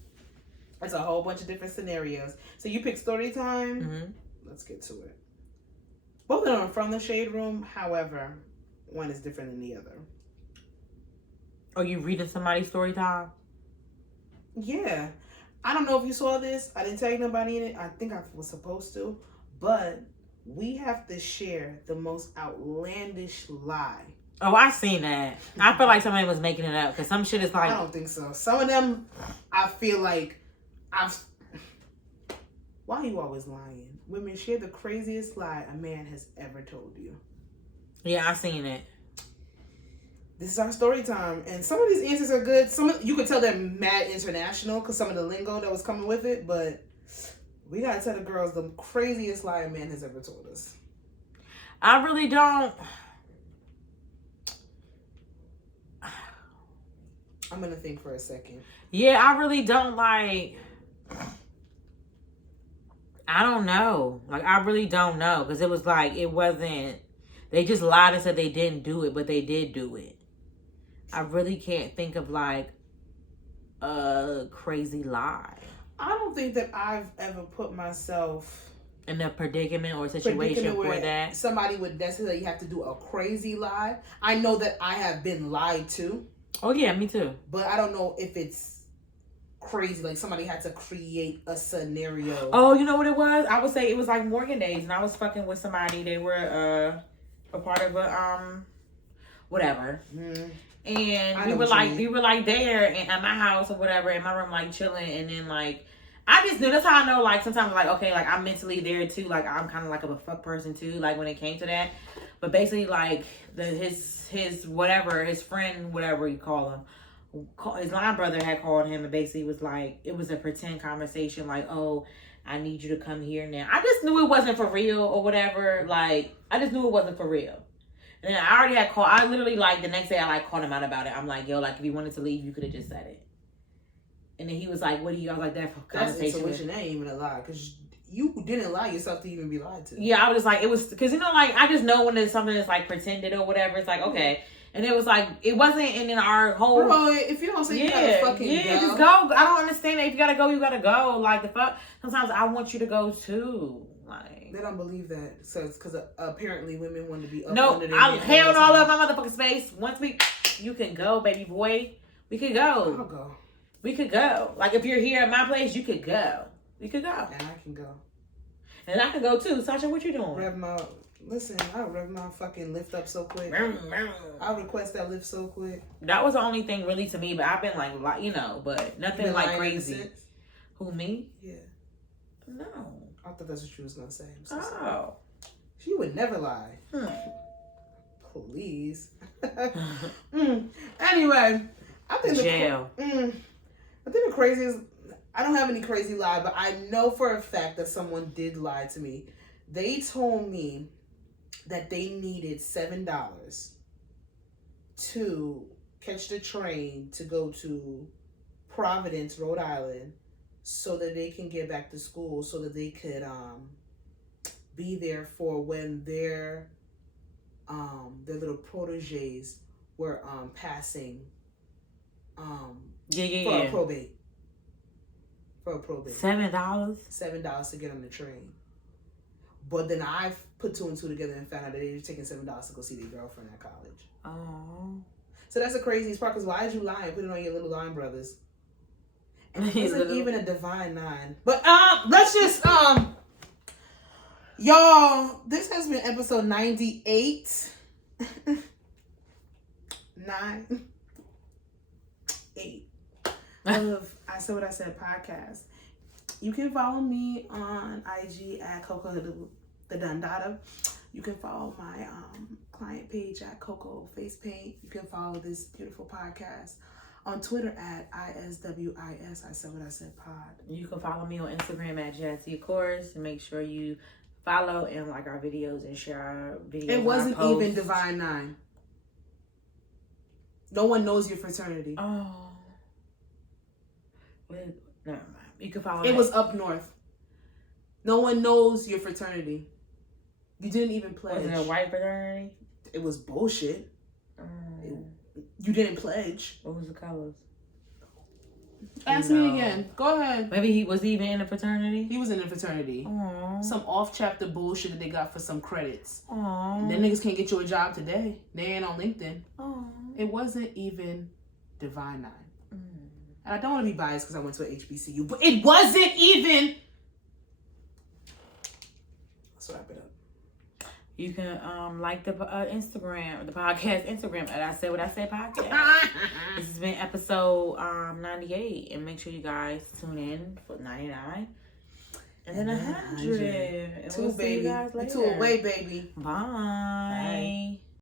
it's a whole bunch of different scenarios. So you pick story time. Mm-hmm. Let's get to it. Both of them are from the shade room. However, one is different than the other. Are you reading somebody's story time? Yeah. I don't know if you saw this. I didn't tag nobody in it. I think I was supposed to. But we have to share the most outlandish lie. Oh, I seen that. I feel like somebody was making it up because some shit is like... I don't think so. Some of them, I feel like why are you always lying? Women, share the craziest lie a man has ever told you. Yeah, I seen it. This is our story time. And some of these answers are good. You could tell they're mad international because some of the lingo that was coming with it. But we got to tell the girls the craziest lie a man has ever told us. I really don't... I'm going to think for a second. Yeah, I really don't like... I don't know. Like, I really don't know. Because it was like, it wasn't... They just lied and said they didn't do it, but they did do it. I really can't think of like a crazy lie. I don't think that I've ever put myself in a predicament or situation for that. Somebody would necessarily have to do a crazy lie. I know that I have been lied to. Oh yeah, me too. But I don't know if it's crazy. Like somebody had to create a scenario. Oh, you know what it was? I would say it was like Morgan days, and I was fucking with somebody. They were a part of a whatever. Mm-hmm. And we were like there and at my house or whatever, in my room, like chilling. And then like, I just knew, that's how I know, like sometimes like, okay, like I'm mentally there too. Like I'm kind of like a fuck person too, like when it came to that. But basically like his whatever, his friend, whatever you call him, his line brother had called him and basically was like, it was a pretend conversation. Like, oh, I need you to come here now. I just knew it wasn't for real or whatever. Like, I just knew it wasn't for real. And then I already had called. I literally, like, the next day, I, like, called him out about it. I'm like, yo, like, if you wanted to leave, you could have just said it. And then he was like, what do you... I was like, that conversation... That's intuition. That ain't even a lie. Because you didn't allow yourself to even be lied to. Yeah, I was just like, it was... Because, you know, like, I just know when there's something that's, like, pretended or whatever. It's like, okay. And it was like, it wasn't in our whole... Bro, if you don't say you gotta fucking go... Yeah, just go. I don't understand that. If you gotta go, you gotta go. Like, the fuck... Sometimes I want you to go, too. Like... They don't believe that. So it's because apparently women want to be up no, under their I'm held all up my motherfucking space. Once you can go, baby boy. We could go. I'll go. We could go. Like if you're here at my place, you could go. We could go. And I can go. And I can go too. Sasha, what you doing? Listen, I'll rev my fucking lift up so quick. I'll request that lift so quick. That was the only thing really to me, but I've been like, but nothing like crazy. Who, me? Yeah. No. I thought that's what you was gonna say. Oh. She would never lie. Please. Anyway, I think jail. I think the craziest. I don't have any crazy lie, but I know for a fact that someone did lie to me. They told me that they needed $7 to catch the train to go to Providence, Rhode Island, so that they can get back to school, so that they could be there for when their little proteges were passing for a probate. For a probate. $7? $7 to get on the train. But then I put 2 and 2 together and found out that they were taking $7 to go see their girlfriend at college. Oh. So that's the craziest part, because why did you lie and put it on your little line brothers? And it wasn't even a divine 9. But let's just y'all, this has been episode 98. 8 of I Said What I Said podcast. You can follow me on IG at Coco the Dundada. You can follow my client page at Coco Face Paint. You can follow this beautiful podcast on Twitter at ISWIS I Said What I Said pod. You can follow me on Instagram at Jazzy, of course. And make sure you follow and like our videos and share our videos. It wasn't even Divine 9. No one knows your fraternity. Oh. Well, never mind. You can follow It was up north. No one knows your fraternity. You didn't even pledge. Was it a white fraternity? It was bullshit. You didn't pledge. What was the colors? Ask me again. Go ahead. Maybe he was even in a fraternity? He was in a fraternity. Aww. Some off-chapter bullshit that they got for some credits. Aww. And then niggas can't get you a job today. They ain't on LinkedIn. Aww. It wasn't even Divine 9. And I don't want to be biased because I went to an HBCU, but it wasn't even. Let's wrap it up. You can like the Instagram, the podcast Instagram at I Said What I Said podcast. This has been episode 98, and make sure you guys tune in for 99 and then 100. And Two, we'll baby. see you guys later. Two away, baby. Bye.